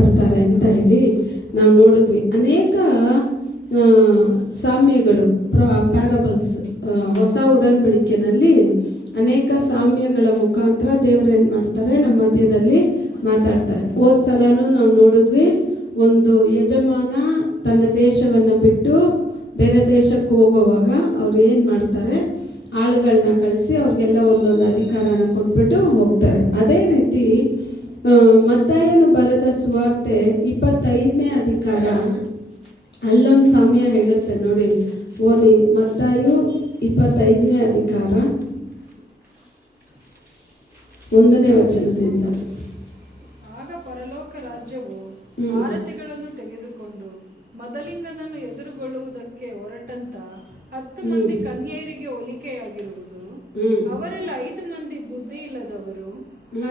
ಮಾಡ್ತಾರೆ ಅಂತ ಹೇಳಿ ನಾವು ನೋಡಿದ್ವಿ. ಅನೇಕ ಸಾಮ್ಯಗಳು, ಪ್ಯಾರಬಲ್ಸ್, ಹೊಸ ಒಡಂಬಡಿಕೆಯಲ್ಲಿ ಅನೇಕ ಸಾಮ್ಯಗಳ ಮುಖಾಂತರ ದೇವರು ಏನು ಮಾಡ್ತಾರೆ, ನಮ್ಮ ಮಧ್ಯದಲ್ಲಿ ಮಾತಾಡ್ತಾರೆ. ಹೋದ ಸಲನೂ ನಾವು ನೋಡಿದ್ವಿ, ಒಂದು ಯಜಮಾನ ತನ್ನ ದೇಶವನ್ನು ಬಿಟ್ಟು ಬೇರೆ ದೇಶಕ್ಕೆ ಹೋಗುವಾಗ ಅವ್ರು ಏನು ಮಾಡ್ತಾರೆ, ಆಳುಗಳನ್ನ ಕಳಿಸಿ ಅವ್ರಿಗೆಲ್ಲ ಒಂದೊಂದು ಅಧಿಕಾರನ ಕೊಟ್ಬಿಟ್ಟು ಹೋಗ್ತಾರೆ. ಅದೇ ರೀತಿ ಮತ್ತಾಯನು ಬರೆದ ಸುವಾರ್ತೆ 25ನೇ ಅಧಿಕಾರ ಅಲ್ಲೊಂದು ಸಾಮ್ಯ ಹೇಳುತ್ತೆ ನೋಡಿ, ಓದಿ. ಮತ್ತಾಯು 25ನೇ ಅಧಿಕಾರ 1ನೇ ವಚನದಿಂದ. ಆಗ ಪರಲೋಕ ರಾಜ್ಯವು ಆರತಿಗಳನ್ನು ತೆಗೆದುಕೊಂಡು ಮೊದಲಿಂಗನನ್ನು ಎದುರುಗೊಳ್ಳುವುದಕ್ಕೆ ಹೊರಟಂತ 10 ಮಂದಿ ಕನ್ಯೆಯರಿಗೆ ಹೋಲಿಕೆಯಾಗಿರುವುದು. ಅವರಲ್ಲಿ 5 ಮಂದಿ ಬುದ್ಧಿ ಇಲ್ಲದವರು,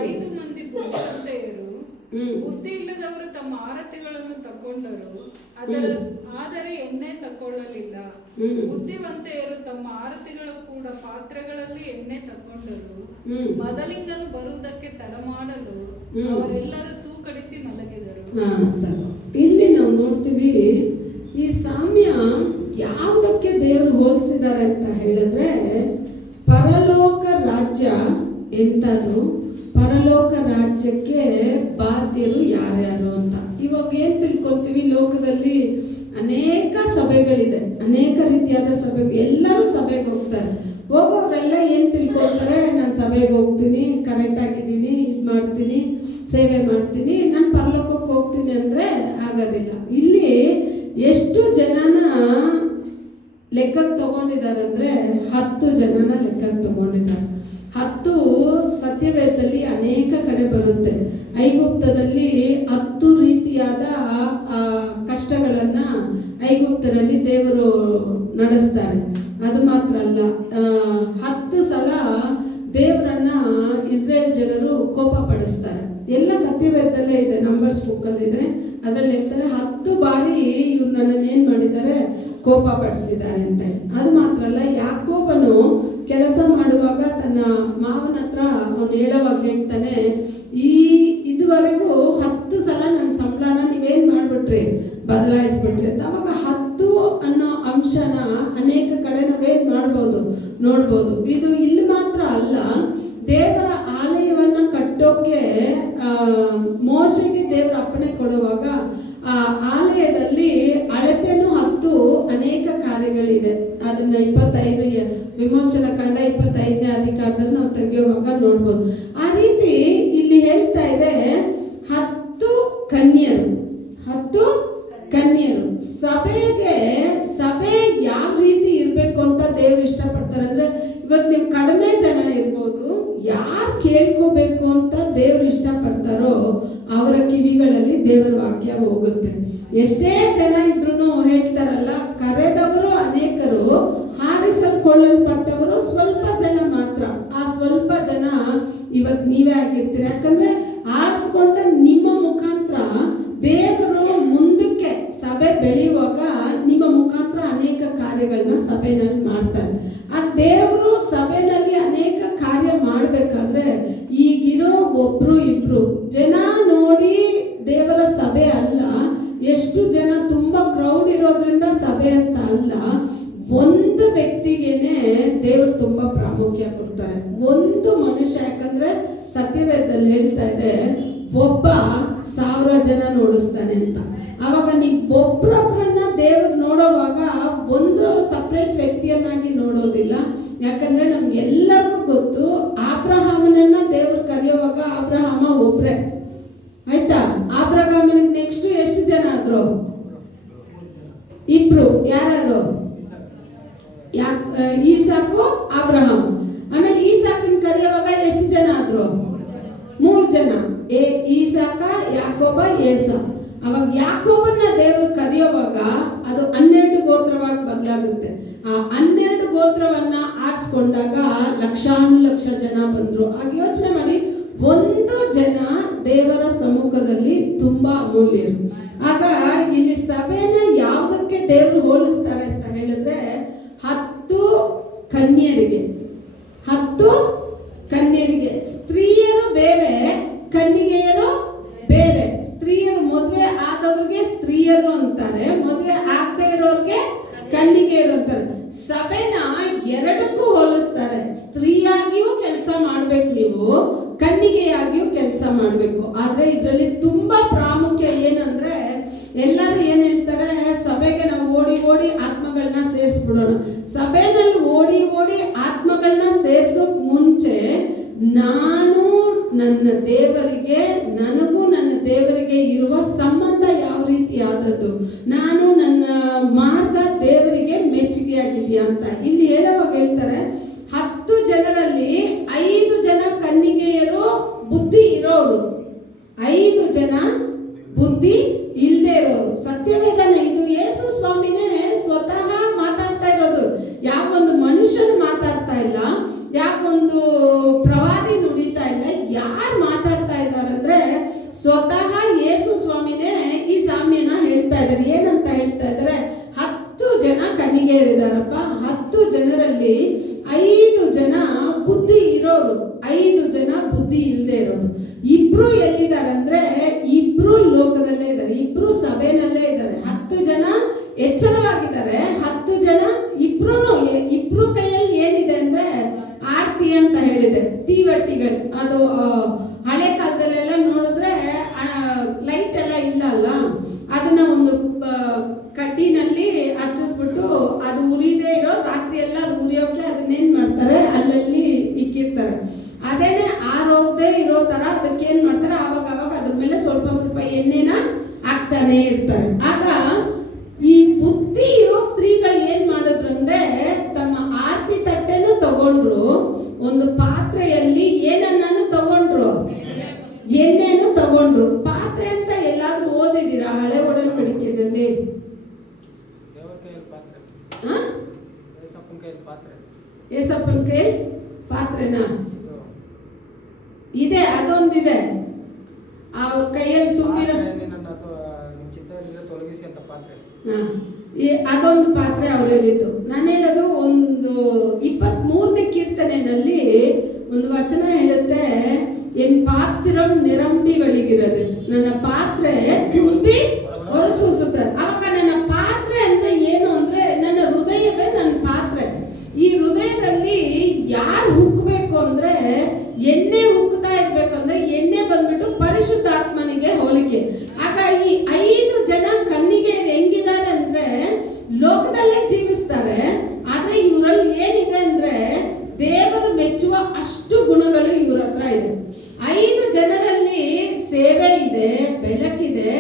5 ಮಂದಿ ಬುದ್ಧಿವಂತೆಯರು. ಬುದ್ಧಿ ಇಲ್ಲದವರು ತಮ್ಮ ಆರತಿಗಳನ್ನು ತಕೊಂಡರು, ಆದರೆ ಎಣ್ಣೆ ತಕೊಳ್ಳಲಿಲ್ಲ. ಬುದ್ಧಿವಂತೆಯರು ತಮ್ಮ ಆರತಿಗಳ ಕೂಡ ಪಾತ್ರೆಗಳಲ್ಲಿ ಎಣ್ಣೆ ತಕೊಂಡರು. ಮೊದಲಿಂಗನು ಬರುವುದಕ್ಕೆ ತಡ ಮಾಡಲು ಅವರೆಲ್ಲರೂ ತೂಕಡಿಸಿ ಮಲಗಿದರು. ಇಲ್ಲಿ ನಾವು ನೋಡ್ತೀವಿ, ಈ ಸಾಮ್ಯ ಯಾವುದಕ್ಕೆ ದೇವರು ಹೋಲಿಸಿದ್ದಾರೆ ಅಂತ ಹೇಳಿದ್ರೆ, ಪರಲೋಕ ರಾಜ್ಯ ಎಂಥದ್ದು, ಪರಲೋಕ ರಾಜ್ಯಕ್ಕೆ ಬಾಧ್ಯರು ಯಾರ್ಯಾರು ಅಂತ. ಇವಾಗ ಏನ್ ತಿಳ್ಕೊಳ್ತೀವಿ, ಲೋಕದಲ್ಲಿ ಅನೇಕ ಸಭೆಗಳಿದೆ, ಅನೇಕ ರೀತಿಯಾದ ಸಭೆಗಳು, ಎಲ್ಲರೂ ಸಭೆಗೆ ಹೋಗ್ತಾರೆ. ಹೋಗೋರೆಲ್ಲ ಏನ್ ತಿಳ್ಕೊಳ್ತಾರೆ, ನಾನು ಸಭೆಗೆ ಹೋಗ್ತೀನಿ, ಕರೆಕ್ಟ್ ಆಗಿದ್ದೀನಿ, ಇದು ಮಾಡ್ತೀನಿ, ಸೇವೆ ಮಾಡ್ತೀನಿ, ನಾನು ಪರಲೋಕಕ್ಕೆ ಹೋಗ್ತೀನಿ ಅಂದ್ರೆ ಆಗೋದಿಲ್ಲ. ಇಲ್ಲಿ ಎಷ್ಟು ಜನನ ಲೆಕ್ಕಕ್ಕೆ ತಗೊಂಡಿದ್ದಾರೆ ಅಂದ್ರೆ 10 ಜನನ ಲೆಕ್ಕಕ್ಕೆ ತಗೊಂಡಿದ್ದಾರೆ. 10 ಸತ್ಯವೇದದಲ್ಲಿ ಅನೇಕ ಕಡೆ ಬರುತ್ತೆ. ಐಗುಪ್ತದಲ್ಲಿ 10 ರೀತಿಯಾದ ಕಷ್ಟಗಳನ್ನ ಐಗುಪ್ತರಲ್ಲಿ ದೇವರು ನಡೆಸ್ತಾರೆ. ಅದು ಮಾತ್ರ ಅಲ್ಲ, 10 ಸಲ ದೇವರನ್ನ ಇಸ್ರೇಲ್ ಜನರು ಕೋಪ ಪಡಿಸ್ತಾರೆ. ಎಲ್ಲ ಸತ್ಯವೇದದಲ್ಲೇ ಇದೆ, ನಂಬರ್ಸ್ ಬುಕ್ಕಲ್ಲಿ ಇದೆ. ಅದರಲ್ಲಿ ಹೇಳ್ತಾರೆ 10 ಬಾರಿ ಇವ್ರು ನನ್ನನ್ನು ಏನ್ ಮಾಡಿದ್ದಾರೆ, ಕೋಪ ಪಡಿಸಿದ್ದಾರೆ ಅಂತ ಹೇಳಿ. ಅದು ಮಾತ್ರ ಅಲ್ಲ, ಯಾಕೋಬನು ಕೆಲಸ ಮಾಡುವಾಗ ತನ್ನ ಮಾವನ ಹತ್ರ ಅವನು ಹೇಳುವಾಗ ಹೇಳ್ತಾನೆ, ಇದುವರೆಗೂ 10 ಸಲ ನನ್ನ ಸಂಬಳನ ನೀವೇನ್ ಮಾಡ್ಬಿಟ್ರಿ, ಬದಲಾಯಿಸ್ಬಿಟ್ರಿ ಅಂತ. ಅವಾಗ 10 ಅನ್ನೋ ಅಂಶನ ಅನೇಕ ಕಡೆ ನಾವೇನ್ ನೋಡ್ಬೋದು. ಇದು ಇಲ್ಲಿ ಮಾತ್ರ ಅಲ್ಲ, ದೇವರ ಆಲಯವನ್ನ ಕಟ್ಟೋಕೆ ಮೋಶೆಗೆ ದೇವರ ಅಪ್ಪಣೆ ಕೊಡುವಾಗ ಆ ಆಲಯದಲ್ಲಿ ಅಳತೆನೂ 10 ಅನೇಕ ಕಾರ್ಯಗಳಿದೆ. ಅದನ್ನ 25 ವಿಮೋಚನ ಕಂಡ 25ನೇ ಅಧಿಕಾರದಲ್ಲಿ ನಾವು ತೆಗೆಯುವಾಗ ನೋಡ್ಬೋದು. ಆ ರೀತಿ ಇಲ್ಲಿ ಹೇಳ್ತಾ ಇದೆ, 10 ಕನ್ಯರು ಸಭೆ ಯಾವ ರೀತಿ ಇರ್ಬೇಕು ಅಂತ ದೇವ್ರು ಇಷ್ಟಪಡ್ತಾರೆ ಅಂದ್ರೆ, ಇವತ್ತು ನೀವು ಕಡಿಮೆ ಜನ ಇರ್ಬೋದು, ಯಾರು ಕೇಳ್ಕೋಬೇಕು ಅಂತ ದೇವ್ರು ಇಷ್ಟಪಡ್ತಾರೋ ಅವರ ಕಿವಿಗಳಲ್ಲಿ ದೇವರ ವಾಕ್ಯ ಹೋಗುತ್ತೆ. ಎಷ್ಟೇ ಜನ ಇದ್ರು ಹೇಳ್ತಾರಲ್ಲ, ಕರೆದವರು ಅನೇಕರು, ಹಾರಿಸಲ್ಕೊಳ್ಳಲ್ಪಟ್ಟವರು ಸ್ವಲ್ಪ ಜನ ಮಾತ್ರ. ಆ ಸ್ವಲ್ಪ ಜನ ಇವತ್ತು ನೀವೇ ಆಗಿರ್ತೀರ. ಯಾಕಂದ್ರೆ ಆರಿಸ್ಕೊಂಡ ನಿಮ್ಮ ಮುಖಾಂತರ ದೇವರು ಮುಂದಕ್ಕೆ ಸಭೆ ಬೆಳೆಯುವಾಗ ನಿಮ್ಮ ಮುಖಾಂತರ ಅನೇಕ ಕಾರ್ಯಗಳನ್ನ ಸಭೆನಲ್ಲಿ ಮಾಡ್ತಾರೆ. ಆ ದೇವರು ಸಭೆನಲ್ಲಿ ಅನೇಕ ಕಾರ್ಯ ಮಾಡಬೇಕಾದ್ರೆ ಈಗಿರೋ 1-2 ಜನ ನೋಡಿ ದೇವರ ಸಭೆ ಅಲ್ಲ. ಎಷ್ಟು ಜನ, ತುಂಬಾ ಕ್ರೌಡ್ ಇರೋದ್ರಿಂದ ಸಭೆ ಅಂತ ಅಲ್ಲ, ಒಂದು ವ್ಯಕ್ತಿಗೇನೆ ದೇವರು ತುಂಬಾ ಪ್ರಾಮುಖ್ಯ ಕೊಡ್ತಾರೆ, ಒಂದು ಮನುಷ್ಯ. ಯಾಕಂದ್ರೆ ಸತ್ಯವೇದದಲ್ಲಿ ಹೇಳ್ತಾ ಇದೆ, ಒಬ್ಬ 1000 ಜನ ನೋಡಿಸ್ತಾನೆ ಅಂತ. ಅವಾಗ ನೀವು ಒಬ್ಬರೊಬ್ಬರನ್ನ ದೇವರು ನೋಡೋವಾಗ ಒಂದು ಸಪ್ರೇಟ್ ವ್ಯಕ್ತಿಯನ್ನಾಗಿ ನೋಡೋದಿಲ್ಲ. ಯಾಕಂದ್ರೆ ನಮ್ಗೆಲ್ಲರಿಗೂ ಗೊತ್ತು, ಆಬ್ರಹಾಮನನ್ನ ದೇವರು ಕರೆಯುವಾಗ ಆಬ್ರಹಾಮ ಒಬ್ರೆ, ಆಯ್ತಾ? ಆಬ್ರಹಾಮನಿಗೆ ನೆಕ್ಸ್ಟ್ ಎಷ್ಟು ಜನ ಆದ್ರು? 2. ಯಾರು? ಈಸಾಕು, ಅಬ್ರಹಾಮ್. ಆಮೇಲೆ ಈಸಾಕನ್ ಕರೆಯುವಾಗ ಎಷ್ಟು ಜನ ಆದ್ರು? 3 ಜನ, ಈಸಾಕ, ಯಾಕೋಬ, ಏಸ. ಅವಾಗ ಯಾಕೋಬನ್ನ ದೇವರು ಕರೆಯುವಾಗ ಅದು 12 ಗೋತ್ರವಾಗಿ ಬದಲಾಗುತ್ತೆ. ಆ 12 ಗೋತ್ರವನ್ನ ಆರಿಸ್ಕೊಂಡಾಗ ಲಕ್ಷಾನುಲಕ್ಷ ಜನ ಬಂದ್ರು. ಆಗ ಯೋಚನೆ ಮಾಡಿ, 1 ಜನ ದೇವರ ಸಮ್ಮುಖದಲ್ಲಿ ತುಂಬಾ ಅಮೂಲ್ಯರು. ಆಗ ಇಲ್ಲಿ ಸಭೆನ ಯಾವುದಕ್ಕೆ ದೇವರು ಹೋಲಿಸ್ತಾರೆ ಅಂತ ಹೇಳಿದ್ರೆ, 10 ಕನ್ಯರಿಗೆ. 10 ಕನ್ಯರಿಗೆ, ಸ್ತ್ರೀಯರು ಬೇರೆ, ಕನ್ನಿಗೆಯರು ಬೇರೆ. ಸ್ತ್ರೀಯರು ಮದುವೆ ಆದವ್ರಿಗೆ ಸ್ತ್ರೀಯರು ಅಂತಾರೆ, ಮದುವೆ ಆಗದೆ ಇರೋರ್ಗೆ ಕನ್ನಿಗೆಯರು ಅಂತಾರೆ. ಸಭೆನ ಎರಡಕ್ಕೂ ಹೋಲಿಸ್ತಾರೆ. ಸ್ತ್ರೀಯಾಗಿಯೂ ಕೆಲಸ ಮಾಡ್ಬೇಕು, ನೀವು ಕನ್ನಿಗೆಯಾಗಿಯೂ ಕೆಲಸ ಮಾಡಬೇಕು. ಆದ್ರೆ ಇದರಲ್ಲಿ ತುಂಬಾ ಪ್ರಾಮುಖ್ಯ ಏನಂದ್ರೆ, ಎಲ್ಲರೂ ಏನ್ ಹೇಳ್ತಾರೆ, ಸಭೆಗೆ ನಾವು ಓಡಿ ಓಡಿ ಆತ್ಮಗಳನ್ನ ಸೇರಿಸ್ಬಿಡೋಣ. ಸಭೆನಲ್ಲಿ ಓಡಿ ಓಡಿ ಆತ್ಮಗಳನ್ನ ಸೇರ್ಸೋಕ್ ಮುಂಚೆ ನಾನು ನನ್ನ ದೇವರಿಗೆ, ನನಗೂ ನನ್ನ ದೇವರಿಗೆ ಇರುವ ಸಂಬಂಧ ಯಾವ ರೀತಿ ಆದದ್ದು, ನಾನು ನನ್ನ ಮಾರ್ಗ ದೇವರಿಗೆ ಮೆಚ್ಚುಗೆಯಾಗಿದೆಯಾ ಅಂತ ಇಲ್ಲಿ ಹೇಳುವಾಗ ಹೇಳ್ತಾರೆ, 10 ಜನರಲ್ಲಿ 5 ಜನ ಕನ್ನಿಗೆಯರು ಬುದ್ಧಿ ಇರೋರು, 5 ಜನ ಬುದ್ಧಿ ಇಲ್ಲದೆ ಇರೋರು. ಸತ್ಯವೇದನ ಇದು ಯೇಸು ಸ್ವಾಮಿನೇ ಸ್ವತಃ ಮಾತಾಡ್ತಾ ಇರೋದು. ಯಾವೊಂದು ಮನುಷ್ಯನು ಮಾತಾಡ್ತಾ ಇಲ್ಲ, ಯಾವೊಂದು ಪ್ರವಾದಿ ನುಡಿತಾ ಇಲ್ಲ. ಯಾರು ಮಾತಾಡ್ತಾ ಇದ್ದಾರೆ ಅಂದ್ರೆ ಸ್ವತಃ ಯೇಸು ಸ್ವಾಮಿನೇ ಈ ಸಾಮ್ಯನ ಹೇಳ್ತಾ ಇದ್ದಾರೆ. ಏನಂತ ಹೇಳ್ತಾ ಇದ್ದಾರೆ, 10 ಜನ ಕನ್ನಿಗೆಯರಿದಾರಪ್ಪ, 10 ಜನರಲ್ಲಿ 5 ಜನ ಬುದ್ಧಿ ಇರೋರು, 5 ಜನ ಬುದ್ಧಿ ಇಲ್ಲದೆ ಇರೋರು. 2 ಎಲ್ಲಿದ್ದಾರೆ ಅಂದ್ರೆ, 2 ಲೋಕದಲ್ಲೇ ಇದ್ದಾರೆ, 2 ಸಭೆನಲ್ಲೇ ಇದ್ದಾರೆ. 10 ಜನ ಎಚ್ಚರವಾಗಿದ್ದಾರೆ, 10 ಜನ ಇಬ್ರು ಕೈಯಲ್ಲಿ ಏನಿದೆ ಅಂದ್ರೆ ಆರ್ತಿ ಅಂತ ಹೇಳಿದೆ, ತೀವಟ್ಟಿಗಳು. ಅದು ಹಳೆ ಕಾಲದಲ್ಲೆಲ್ಲ ನೋಡಿದ್ರೆ ಲೈಟ್ ಎಲ್ಲ ಇಲ್ಲ ಅಲ್ಲ, ಅದನ್ನ ಒಂದು ಕಡ್ಡಿನಲ್ಲಿ ಹಚ್ಚಿಸ್ಬಿಟ್ಟು ಅದು ಉರಿದೇ ಇರೋ ರಾತ್ರಿ ಎಲ್ಲ ಉರಿಯೋಕೆ ಅದನ್ನೇನ್ ಮಾಡ್ತಾರೆ, ಅಲ್ಲಲ್ಲಿ ಇಕ್ಕಿರ್ತಾರೆ. ಅದೇನೆ ಆರೋಗ್ಯದೇ ಇರೋ ತರ ಅದಕ್ಕೆ ಏನ್ ಮಾಡ್ತಾರೆ, ಆವಾಗ ಅದ್ರ ಮೇಲೆ ಸ್ವಲ್ಪ ಸ್ವಲ್ಪ ಎಣ್ಣೆನ ಹಾಕ್ತಾನೆ ಇರ್ತಾರೆ. ಆಗ ಈ ಬುದ್ಧಿ ಇರೋ ಸ್ತ್ರೀಗಳು ಏನ್ ಮಾಡಿದ್ರಂದ್ರೆ, ತಮ್ಮ ಆರತಿ ತಟ್ಟೆನೂ ತಗೊಂಡ್ರು, ಒಂದು ಪಾತ್ರೆಯಲ್ಲಿ ಏನನ್ನಾನು ತಗೊಂಡ್ರು, ಎಣ್ಣೆನು ತಗೊಂಡ್ರು. ಪಾತ್ರೆ ಅಂತ ಎಲ್ಲಾದ್ರೂ ಓದಿದ್ದೀರಾ ಹಳೆ ಒಡಂಬಡಿಕೆಯಲ್ಲಿ? ಏಸಪ್ಪನ ಕೈ ಪಾತ್ರೆನಾ ಇದೆ, ಅದೊಂದಿದೆ. ಅವ್ರ ಕೈಯಲ್ಲಿ ತುಂಬಿರೋ ಅದೊಂದು ಪಾತ್ರೆ ಅವ್ರು ಹೇಳಿದ್ದು. ನಾನು ಹೇಳೋದು ಒಂದು 23ನೇ ಕೀರ್ತನೆಯಲ್ಲಿ ಒಂದು ವಚನ ಹೇಳುತ್ತೆ, ಎನ್ ಪಾತ್രം ನಿರಂಬಿ ಒಳಗಿರೋದು, ನನ್ನ ಪಾತ್ರೆ ತುಂಬಿ ಹೊರಸೂಸುತ್ತೆ. ಅವಾಗ ನನ್ನ ಪಾತ್ರೆ ಅಂದ್ರೆ ಏನು ಅಂದ್ರೆ, ನನ್ನ ಹೃದಯವೇ ನನ್ನ ಪಾತ್ರೆ. ಈ ಹೃದಯದಲ್ಲಿ ಯಾರು ಹುಕ್ಕಬೇಕು ಅಂದ್ರೆ, ಎಣ್ಣೆ ಹುಕ್ಕುತ್ತಾ ಇರ್ಬೇಕಂದ್ರೆ ಎಣ್ಣೆ ಬಂದ್ಬಿಟ್ಟು ಪರಿಶುದ್ಧಾತ್ಮನಿಗೆ ಹೋಲಿಕೆ. ಆಗ ಈ 5 ಜನ ಕನ್ನಿಗೆಯರು ಹೆಂಗಿದ್ದಾರೆ ಅಂದ್ರೆ, ಲೋಕದಲ್ಲೇ ಜೀವಿಸ್ತಾರೆ, ಆದ್ರೆ ಇವರಲ್ಲಿ ಏನಿದೆ ಅಂದ್ರೆ ದೇವರು ಮೆಚ್ಚುವ ಅಷ್ಟು ಗುಣಗಳು ಇವ್ರ ಹತ್ರ ಇದೆ. 5 ಜನರಲ್ಲಿ ಸೇವೆ ಇದೆ, ಬೆಳಕಿದೆ,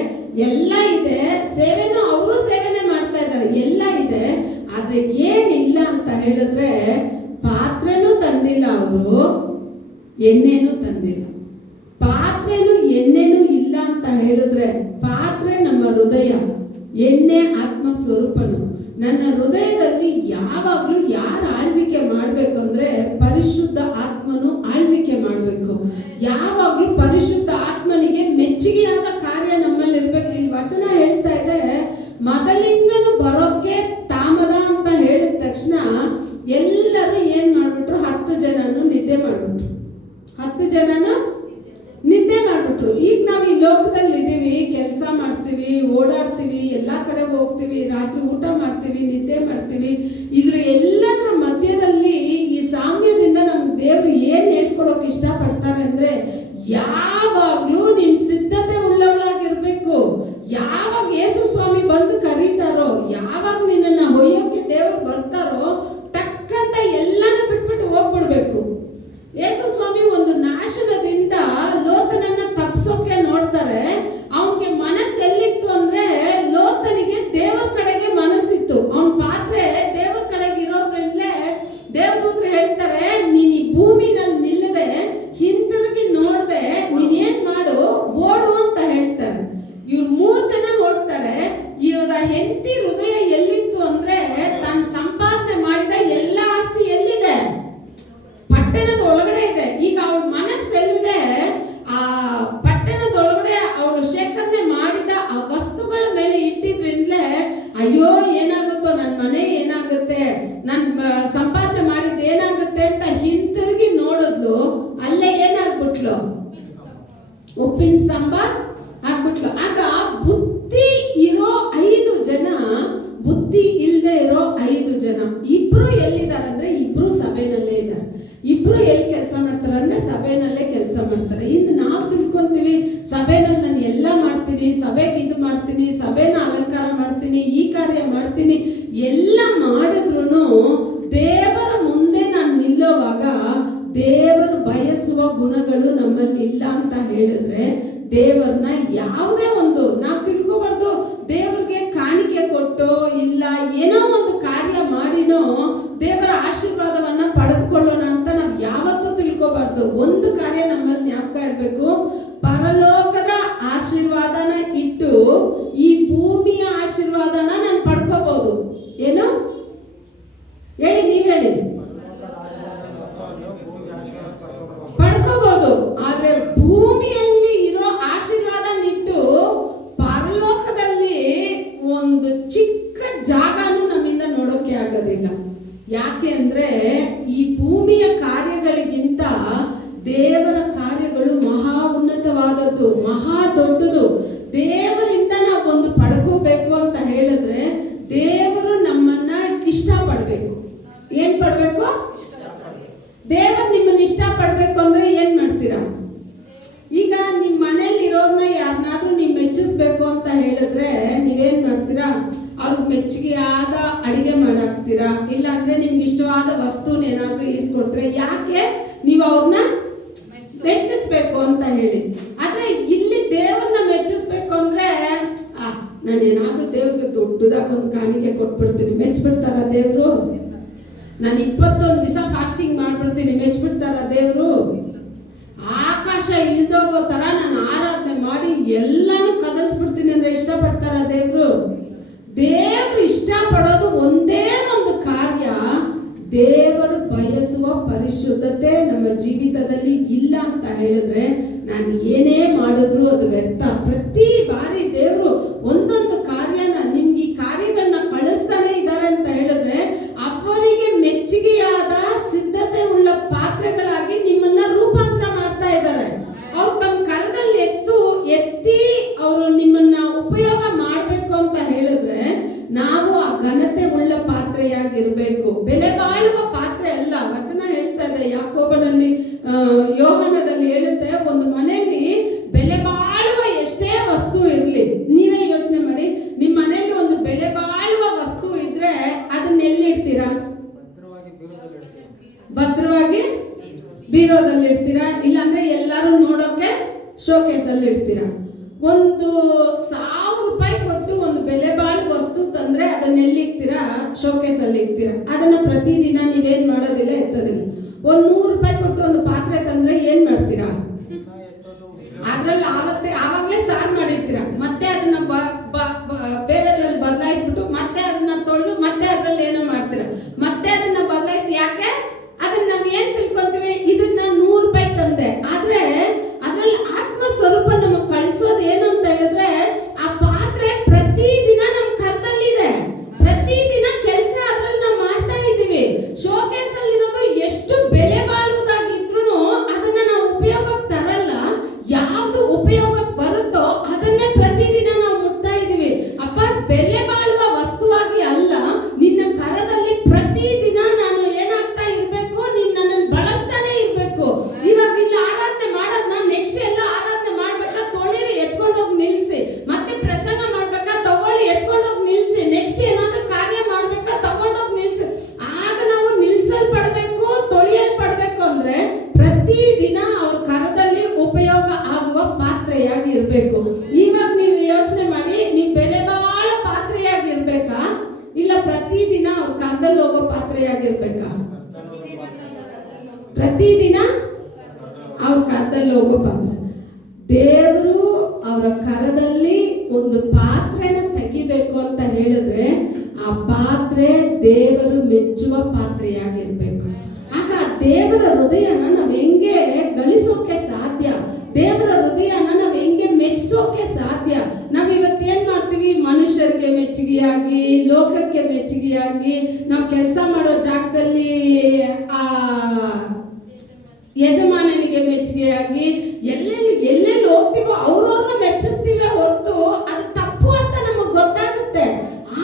ಎಲ್ಲ ಇದೆ. ಸೇವೆನೂ ಅವರು ಸೇವೆನೇ ಮಾಡ್ತಾ ಇದ್ದಾರೆ, ಎಲ್ಲ ಇದೆ. ಆದ್ರೆ ಏನಿಲ್ಲ ಅಂತ ಹೇಳಿದ್ರೆ, ಪಾತ್ರೆನೂ ತಂದಿಲ್ಲ ಅವರು, ಎಣ್ಣೆನೂ ತಂದಿಲ್ಲ. ಪಾತ್ರೆನೂ ಎಣ್ಣೆನೂ ಇಲ್ಲ ಅಂತ ಹೇಳಿದ್ರೆ, ಪಾತ್ರೆ ನಮ್ಮ ಹೃದಯ, ಎಣ್ಣೆ ಆತ್ಮ ಸ್ವರೂಪನು. ನನ್ನ ಹೃದಯದಲ್ಲಿ ಯಾವಾಗ್ಲೂ ಯಾರು ಆಳ್ವಿಕೆ ಮಾಡ್ಬೇಕಂದ್ರೆ, ಪರಿಶುದ್ಧ ಆತ್ಮನು ಆಳ್ವಿಕೆ ಮಾಡಬೇಕು. ಯಾವಾಗ್ಲೂ ಪರಿಶುದ್ಧ ಆತ್ಮನಿಗೆ ಮೆಚ್ಚುಗೆಯಾದ ಕಾರ್ಯ ನಮ್ಮಲ್ಲಿ ಇರ್ಬೇಕು. ಇಲ್ಲಿ ವಚನ ಹೇಳ್ತಾ ಇದೆ, ಮಗಲಿಂಗನು ಬರೋಕೆ ತಾಮದ ಅಂತ ಹೇಳಿದ ತಕ್ಷಣ ಎಲ್ಲರೂ ಏನ್ ಮಾಡ್ಬಿಟ್ರು, 10 ಜನನು ನಿದ್ದೆ ಮಾಡ್ಬಿಟ್ರು. 10 ಜನನು ನಿದ್ದೆ ಮಾಡ್ಬಿಟ್ರು. ಈಗ ನಾವು ಈ ಲೋಕದಲ್ಲಿ ಇದೀವಿ, ಕೆಲಸ ಮಾಡ್ತೀವಿ, ಓಡಾಡ್ತೀವಿ, ಎಲ್ಲಾ ಕಡೆ ಹೋಗ್ತೀವಿ, ರಾತ್ರಿ ಊಟ ಮಾಡ್ತೀವಿ, ನಿದ್ದೆ ಮಾಡ್ತೀವಿ. ಇದ್ರ ಎಲ್ಲದರ ಮಧ್ಯದಲ್ಲಿ ಈ ಸಾಮ್ಯದಿಂದ ನಮ್ಗೆ ದೇವ್ರು ಏನ್ ಹೇಳ್ಕೊಡೋಕೆ ಇಷ್ಟಪಡ್ತಾರೆ ಅಂದ್ರೆ, ಯಾವಾಗ್ಲೂ ನಿನ್ ಸಿದ್ಧತೆ ಉಳ್ಳವಳಾಗಿರ್ಬೇಕು. ಯಾವಾಗ ಯೇಸು ಸ್ವಾಮಿ ಬಂದು ಕರೀತಾರೋ, ಯಾವಾಗ ನಿನ್ನನ್ನ ಹೊಯ್ಯೋಕೆ ದೇವ್ರು ಬರ್ತಾರೋ, ಟಕ್ಕಂತ ಎಲ್ಲಾನು ಬಿಟ್ಬಿಟ್ಟು ಹೋಗ್ಬಿಡ್ಬೇಕು. ಯೇಸು ಸ್ವಾಮಿ ಒಂದು ನಾಶನದಿಂದ ಲೋತನನ್ನ ತಪ್ಪಿಸೋಕೆ ನೋಡ್ತಾರೆ. ಅವನಿಗೆ ಮನಸ್ಸು ಎಲ್ಲಿತ್ತು ಅಂದ್ರೆ, ಲೋತನಿಗೆ ದೇವರ ಕಡೆಗೆ ಮನಸ್ಸಿತ್ತು. ಅವನ ಪಾತ್ರೆ ದೇವರ ಕಡೆಗೆ ಇರೋದ್ರಿಂದಲೇ ದೇವದೂತರು ಹೇಳ್ತಾರೆ, ನೀನ್ ಈ ಭೂಮಿನಲ್ಲಿ ನಿಲ್ಲದೆ ಹಿಂತಿರುಗಿ ನೋಡ್ದೆ ನೀನೇನ್ ಮಾಡು, ಓಡು ಅಂತ ಹೇಳ್ತಾರೆ. ಇವ್ರು 3 ಜನ ಓಡ್ತಾರೆ. ಇವರ ಹೆಂಡತಿ ಹೃದಯ ಎಲ್ಲಿತ್ತು ಅಂದ್ರೆ, ತಾನು ಸಂಪಾದನೆ ಮಾಡಿದ ಎಲ್ಲ ಆಸ್ತಿ ಎಲ್ಲಿದೆ, ಪಟ್ಟಣದ ಒಳಗಡೆ ಇದೆ. ಈಗ ಅವಳ ಮನಸ್ಸೆಲ್ಲಿದೆ, ಆ ಪಟ್ಟಣದ ಒಳಗಡೆ ಅವಳು ಶೇಖರಣೆ ಮಾಡಿದ ಆ ವಸ್ತುಗಳ ಮೇಲೆ ಇಟ್ಟಿದ್ರಿಂದಲೇ, ಅಯ್ಯೋ ಏನಾಗುತ್ತೋ, ನನ್ನ ಮನೆ ಏನಾಗುತ್ತೆ, ನನ್ನ ಸಂಪಾದನೆ ಮಾಡಿದ್ದು ಏನಾಗುತ್ತೆ ಅಂತ ಹಿಂತಿರುಗಿ ನೋಡಿದ್ಲು. ಅಲ್ಲೇ ಏನಾಗ್ಬಿಟ್ಲು, ಉಪ್ಪಿನ ಸ್ತಂಭ ಆಗ್ಬಿಟ್ಲು. ಆಗ ಎಲ್ಲಿದ್ದಾರೆ ಅಂದ್ರೆ ಇಬ್ರು ಸಭೆನಲ್ಲೇ ಇದ್ದಾರೆ. ಇಬ್ರು ಎಲ್ಲಿ ಕೆಲಸ ಮಾಡ್ತಾರೆ ಅಂದ್ರೆ ಸಭೆನಲ್ಲೇ ಕೆಲಸ ಮಾಡ್ತಾರೆ. ಇನ್ನು ನಾವು ತಿಳ್ಕೊಂತೀವಿ ಸಭೆನಲ್ಲಿ ನಾನು ಎಲ್ಲ ಮಾಡ್ತೀನಿ, ಸಭೆಗೆ ಇದು ಮಾಡ್ತೀನಿ, ಸಭೆನ ಅಲಂಕಾರ ಮಾಡ್ತೀನಿ, ಈ ಕಾರ್ಯ ಮಾಡ್ತೀನಿ, ಎಲ್ಲ ಮಾಡಿದ್ರು ದೇವರ ಮುಂದೆ ನಾನು ನಿಲ್ಲೋವಾಗ ದೇವರು ಬಯಸುವ ಗುಣಗಳು ನಮ್ಮಲ್ಲಿ ಇಲ್ಲ ಅಂತ ಹೇಳಿದ್ರೆ ದೇವರನ್ನ ಯಾವುದೇ ಒಂದು ನಾವು ತಿಳ್ಕೊಬಾರ್ದು. ದೇವರಿಗೆ ಕಾಣಿಕೆ ಕೊಟ್ಟು ಇಲ್ಲ ಏನೋ ಒಂದು ಕಾರ್ಯ ಮಾಡಿನೋ ದೇವರ ಆಶೀರ್ವಾದವನ್ನ ಪಡೆದುಕೊಳ್ಳೋಣ ಅಂತ ನಾವು ಯಾವತ್ತೂ ತಿಳ್ಕೊಬಾರ್ದು. ಒಂದು ಕಾರ್ಯ ನಮ್ಮಲ್ಲಿ ಜ್ಞಾಪಕ ಇರಬೇಕು, ಪರಲೋಕದ ಆಶೀರ್ವಾದನ ಇಟ್ಟು ಈ ಭೂಮಿಯ ಆಶೀರ್ವಾದನ ನಾನು ಪಡ್ಕೋಬಹುದು. ಏನು ಹೇಳಿ, ನೀವ್ ಹೇಳಿ. ಪಡ್ಕೋಬಹುದು, ಆದ್ರೆ ಭೂಮಿಯಲ್ಲಿ ಇರೋ ಆಶೀರ್ವಾದನಿಟ್ಟು ಪರಲೋಕದಲ್ಲಿ ಒಂದು ಚಿಕ್ಕ ಜಾಗನೂ ನಮ್ಮಿಂದ ನೋಡೋಕೆ ಆಗೋದಿಲ್ಲ. ಯಾಕೆ ಅಂದ್ರೆ ಈ ಭೂಮಿಯ ಕಾರ್ಯಗಳಿಗಿಂತ ದೇವರ ಕಾರ್ಯಗಳು ಮಹಾ ಉನ್ನತವಾದದ್ದು, ಮಹಾ ದೊಡ್ಡದು. ದೇವರಿಂದ ನಾವು ಒಂದು ಪಡ್ಕೋಬೇಕು ಅಂತ ಹೇಳಿದ್ರೆ ದೇವರು ನಮ್ಮನ್ನ ಇಷ್ಟಪಡ್ಬೇಕು. ಏನ್ ಪಡ್ಬೇಕು? ದೇವರು ನಿಮ್ಮನ್ನ ಇಷ್ಟಪಡ್ಬೇಕು ಅಂದ್ರೆ ಏನ್ ಮಾಡ್ತೀರಾ? ಈಗ ನಿಮ್ ಮನೇಲಿ ಇರೋರ್ನ ಯಾರನ್ನಾದ್ರೂ ನೀವು ಮೆಚ್ಚಿಸ್ಬೇಕು ಅಂತ ಹೇಳಿದ್ರೆ ನೀವೇನ್ ಮಾಡ್ತೀರಾ? ಅವ್ರಿಗೆ ಮೆಚ್ಚುಗೆ ಆದ ಅಡಿಗೆ ಮಾಡಾಕ್ತೀರಾ, ಇಲ್ಲ ಅಂದ್ರೆ ನಿಮ್ಗೆ ಇಷ್ಟವಾದ ವಸ್ತುನ ಏನಾದ್ರೂ ಈಸ್ಕೊಡ್ತೀರಾ. ಯಾಕೆ? ನೀವು ಅವ್ರನ್ನ ಮೆಚ್ಚಿಸ್ಬೇಕು ಅಂತ ಹೇಳಿ. ಆದ್ರೆ ಇಲ್ಲಿ ದೇವ್ರನ್ನ ಮೆಚ್ಚಿಸ್ಬೇಕು ಅಂದ್ರೆ ನಾನು ಏನಾದ್ರೂ ದೇವ್ರಿಗೆ ದೊಡ್ಡದಾಗ ಒಂದು ಕಾಣಿಕೆ ಕೊಟ್ಬಿಡ್ತೀನಿ, ಮೆಚ್ಚಿಬಿಡ್ತಾರ ದೇವ್ರು? ನಾನು 21 ದಿವಸ ಫಾಸ್ಟಿಂಗ್ ಮಾಡ್ಬಿಡ್ತೀನಿ, ಮೆಚ್ಚಿಬಿಡ್ತಾರ ದೇವ್ರು? ಆಕಾಶ ಇಲ್ದೋಗೋ ತರ ನಾನು ಆರಾಧನೆ ಮಾಡಿ ಎಲ್ಲಾನು ಕದಲ್ಸ್ಬಿಡ್ತೀನಿ ಅಂದ್ರೆ ಇಷ್ಟಪಡ್ತಾರ ದೇವ್ರು? ದೇವ್ರು ಇಷ್ಟಪಡೋದು ಒಂದೇ ಒಂದು ಕಾರ್ಯ, ದೇವರು ಬಯಸುವ ಪರಿಶುದ್ಧತೆ ನಮ್ಮ ಜೀವಿತದಲ್ಲಿ ಇಲ್ಲ ಅಂತ ಹೇಳಿದ್ರೆ ನಾನು ಏನೇ ಮಾಡಿದ್ರು ಅದು ವ್ಯರ್ಥ. ಪ್ರತಿ ಬಾರಿ ದೇವರು ಒಂದೊಂದು ಕಾರ್ಯನ ನಿಮ್ಗೆ ಈ ಕಾರ್ಯಗಳನ್ನ ಕಳಿಸ್ತಾನೆ ಇದ್ದಾರೆ ಅಂತ ಹೇಳಿದ್ರೆ ಅವರಿಗೆ ಮೆಚ್ಚುಗೆಯಾದ ಸಿದ್ಧತೆ ಉಳ್ಳ ಪಾತ್ರೆಗಳಾಗಿ ನಿಮ್ಮನ್ನ ರೂಪಾಂತರ ಮಾಡ್ತಾ ಇದ್ದಾರೆ. ಅವ್ರು ತಮ್ಮ ಕರದಲ್ಲಿ ಎತ್ತಿ ಅವರು ನಿಮ್ಮನ್ನ ಉಪಯೋಗ ಮಾಡ್ಬೇಕು ಅಂತ ಹೇಳಿದ್ರೆ ನಾವು ಆ ಘನತೆ ಉಳ್ಳ ಪಾತ್ರೆಯಾಗಿರ್ಬೇಕು, ಬೆಲೆ ಬಾಳುವ ಪಾತ್ರೆ ಅಲ್ಲ. ವಚನ ಹೇಳ್ತಾ ಇದೆ, ಯಾಕೋಬನಲ್ಲಿ ಯೋಹಾನದಲ್ಲಿ ಹೇಳುತ್ತೆ, ಒಂದು ಮನೆಯಲ್ಲಿ ಬೆಲೆ ಬಾಳುವ ಎಷ್ಟೇ ವಸ್ತು ಇರ್ಲಿ, ನೀವೇ ಯೋಚನೆ ಮಾಡಿ, ನಿಮ್ಮ ಮನೆಯಲ್ಲಿ ಒಂದು ಬೆಲೆ ಬಾಳುವ ವಸ್ತು ಇದ್ರೆ ಅದನ್ನ ಎಲ್ಲಿಡ್ತೀರಾ? ಭದ್ರವಾಗಿ ಬೀರೋದಲ್ಲಿ ಇಡ್ತೀರಾ, ಇಲ್ಲಾಂದ್ರೆ ಎಲ್ಲರೂ ನೋಡೋಕೆ ಶೋಕೇಸ್ ಅಲ್ಲಿ ಇಡ್ತೀರಾ. ಒಂದು 1000 ರೂಪಾಯಿ ಕೊಟ್ಟು ಒಂದು ಬೆಲೆ ಬಾಳುವ ವಸ್ತು ತಂದ್ರೆ ಅದನ್ನ ಎಲ್ಲಿಕ್ತೀರಾ? ಶೋಕೇಸ್ ಅಲ್ಲಿ ಇಕ್ತೀರಾ. ಅದನ್ನ ಪ್ರತಿದಿನ ನೀವೇನ್ ಮಾಡೋದಿಲ್ಲ, ಎತ್ತೋದಿಲ್ಲ. ಒಂದು 100 ರೂಪಾಯಿ ಕೊಟ್ಟು ಒಂದು ಪಾತ್ರೆ ತಂದ್ರೆ ಏನ್ ಮಾಡ್ತೀರಾ? ಅದ್ರಲ್ಲಿ ಆವಾಗ್ಲೇ ಸಾರು ಮಾಡಿರ್ತೀರಾ, ಮತ್ತೆ ಅದನ್ನ ಬೇರೆದ್ರಲ್ಲಿ ಬದಲಾಯಿಸ್ಬಿಟ್ಟು ಮತ್ತೆ ಅದನ್ನ ತೊಳೆದು ಮತ್ತೆ ಅದ್ರಲ್ಲಿ ಏನೋ ಮಾಡ್ತೀರಾ, ಮತ್ತೆ ಅದನ್ನ ಬದಲಾಯಿಸಿ. ಯಾಕೆ? ಅದನ್ನ ನಾವ್ ಏನ್ ತಿಳ್ಕೊಂತೀವಿ, ಇದನ್ನ 100 ರೂಪಾಯಿ ತಂದೆ, ಆದ್ರೆ ಅದ್ರಲ್ಲಿ ಆತ್ಮ ಸ್ವರೂಪ ನಮಗ್ ಕಳ್ಸೋದು ಏನು ಅಂತ ಹೇಳಿದ್ರೆ ಆ ಪಾತ್ರೆ ಪ್ರತಿದಿನ ನಮ್ ಕರ್ದಲ್ಲಿದೆ, ಪ್ರತಿದಿನ ಕೆಲಸ ಅದ್ರಲ್ಲಿ ನಾವು ಮಾಡ್ತಾ ಇದ್ದೀವಿ. ಶೋಕೇಸ್ ಅಲ್ಲಿರೋದು ಎಷ್ಟು ಬೆಲೆ ಬಾಳುವುದಾಗಿದ್ರು ಅದನ್ನ ನಾವು ಉಪಯೋಗಕ್ಕೆ ತರಲ್ಲ. ಯಾವ್ದು ಉಪಯೋಗಕ್ಕೆ ಬರುತ್ತೋ ಅದನ್ನೇ ಪ್ರತಿದಿನ ನಾವು ಮುಟ್ತಾ ಇದೀವಿ. ಅಪ್ಪ, ಬೆಲೆ ಬಾಳುವ ವಸ್ತುವಾಗಿ ಅಲ್ಲ, ನಿನ್ನ ಕರದಲ್ಲಿ ಪ್ರತಿದಿನ ನಾನು ಏನಾಗ್ತಾ ಇರ್ಬೇಕು, ನೀನ್ ನನ್ನನ್ನು ಬಳಸ್ತಾನೆ ಇರ್ಬೇಕು. ಇವಾಗ ಇಲ್ಲ ಆರಾಧನೆ ಮಾಡೋದ್ನ ನೆಕ್ಸ್ಟ್ ಎಲ್ಲ ಆರಾಧನೆ ಮಾಡ್ಬೇಕಾ, ತೊಳಿರಿ ಎತ್ಕೊಂಡೋಗಿ ನಿಲ್ಸಿ, ಮತ್ತೆ ಪ್ರಸಂಗ ಮಾಡ್ಬೇಕಾ, ತಗೊಳ್ಳಿ ಎತ್ಕೊಂಡೋಗಿ ನಿಲ್ಸಿ, ನೆಕ್ಸ್ಟ್ ಏನಾದ್ರೂ ಕಾರ್ಯ ಮಾಡ್ಬೇಕಾ, ತಗೊಂಡೋಗಿ ನಿಲ್ಸಿ. ಆಗ ನಾವು ನಿಲ್ಸಲ್ಪಡ್ಬೇಕು, ತೊಳಿಯಲ್ಪಡ್ಬೇಕು ಅಂದ್ರೆ ಪ್ರತಿದಿನ ಅವ್ರ ಕರದಲ್ಲಿ ಉಪಯೋಗ ಆಗುವ ಪಾತ್ರೆಯಾಗಿ ಇರ್ಬೇಕು. ಇವಾಗ ನೀವು ಯೋಚನೆ ಮಾಡಿ, ನೀವು ಬೆಲೆ ಬಾಳ ಪಾತ್ರೆಯಾಗಿರ್ಬೇಕಾ, ಇಲ್ಲ ಪ್ರತಿದಿನ ಅವ್ರ ಕರದಲ್ಲಿ ಹೋಗೋ ಪಾತ್ರೆಯಾಗಿರ್ಬೇಕಾ? ಪ್ರತಿದಿನ ಅವ್ರ ಕರದಲ್ಲಿ ಹೋಗೋ ಪಾತ್ರೆ. ದೇವರು ಅವರ ಕರದಲ್ಲಿ ಒಂದು ಪಾತ್ರೆನ ತೆಗಿಬೇಕು ಅಂತ ಹೇಳಿದ್ರೆ ಆ ಪಾತ್ರೆ ದೇವರು ಮೆಚ್ಚುವ ಪಾತ್ರೆಯಾಗಿರ್ಬೇಕು. ಆಗ ದೇವರ ಹೃದಯನ ನಾವ್ ಹೆಂಗೆ ಗಳಿಸೋಕೆ ಸಾಧ್ಯ? ದೇವರ ಹೃದಯನ ನಾವ್ ಹೆಂಗೆ ಮೆಚ್ಚಿಸೋಕೆ ಸಾಧ್ಯ? ನಾವ್ ಇವತ್ತೇನ್ ಮಾಡ್ತೀವಿ, ಮನುಷ್ಯರಿಗೆ ಮೆಚ್ಚುಗೆಯಾಗಿ, ಲೋಕಕ್ಕೆ ಮೆಚ್ಚುಗೆಯಾಗಿ, ನಾವು ಕೆಲಸ ಮಾಡೋ ಜಾಗದಲ್ಲಿ ಆ ಯಜಮಾನನಿಗೆ ಮೆಚ್ಚುಗೆಯಾಗಿ ಎಲ್ಲೆಲ್ಲಿ ಹೋಗ್ತೀವೋ ಅವ್ರವ್ರನ್ನ ಮೆಚ್ಚಿಸ್ತೀವಿ ಹೊರತು ಅದು ತಪ್ಪು ಅಂತ ನಮಗ್ ಗೊತ್ತಾಗುತ್ತೆ.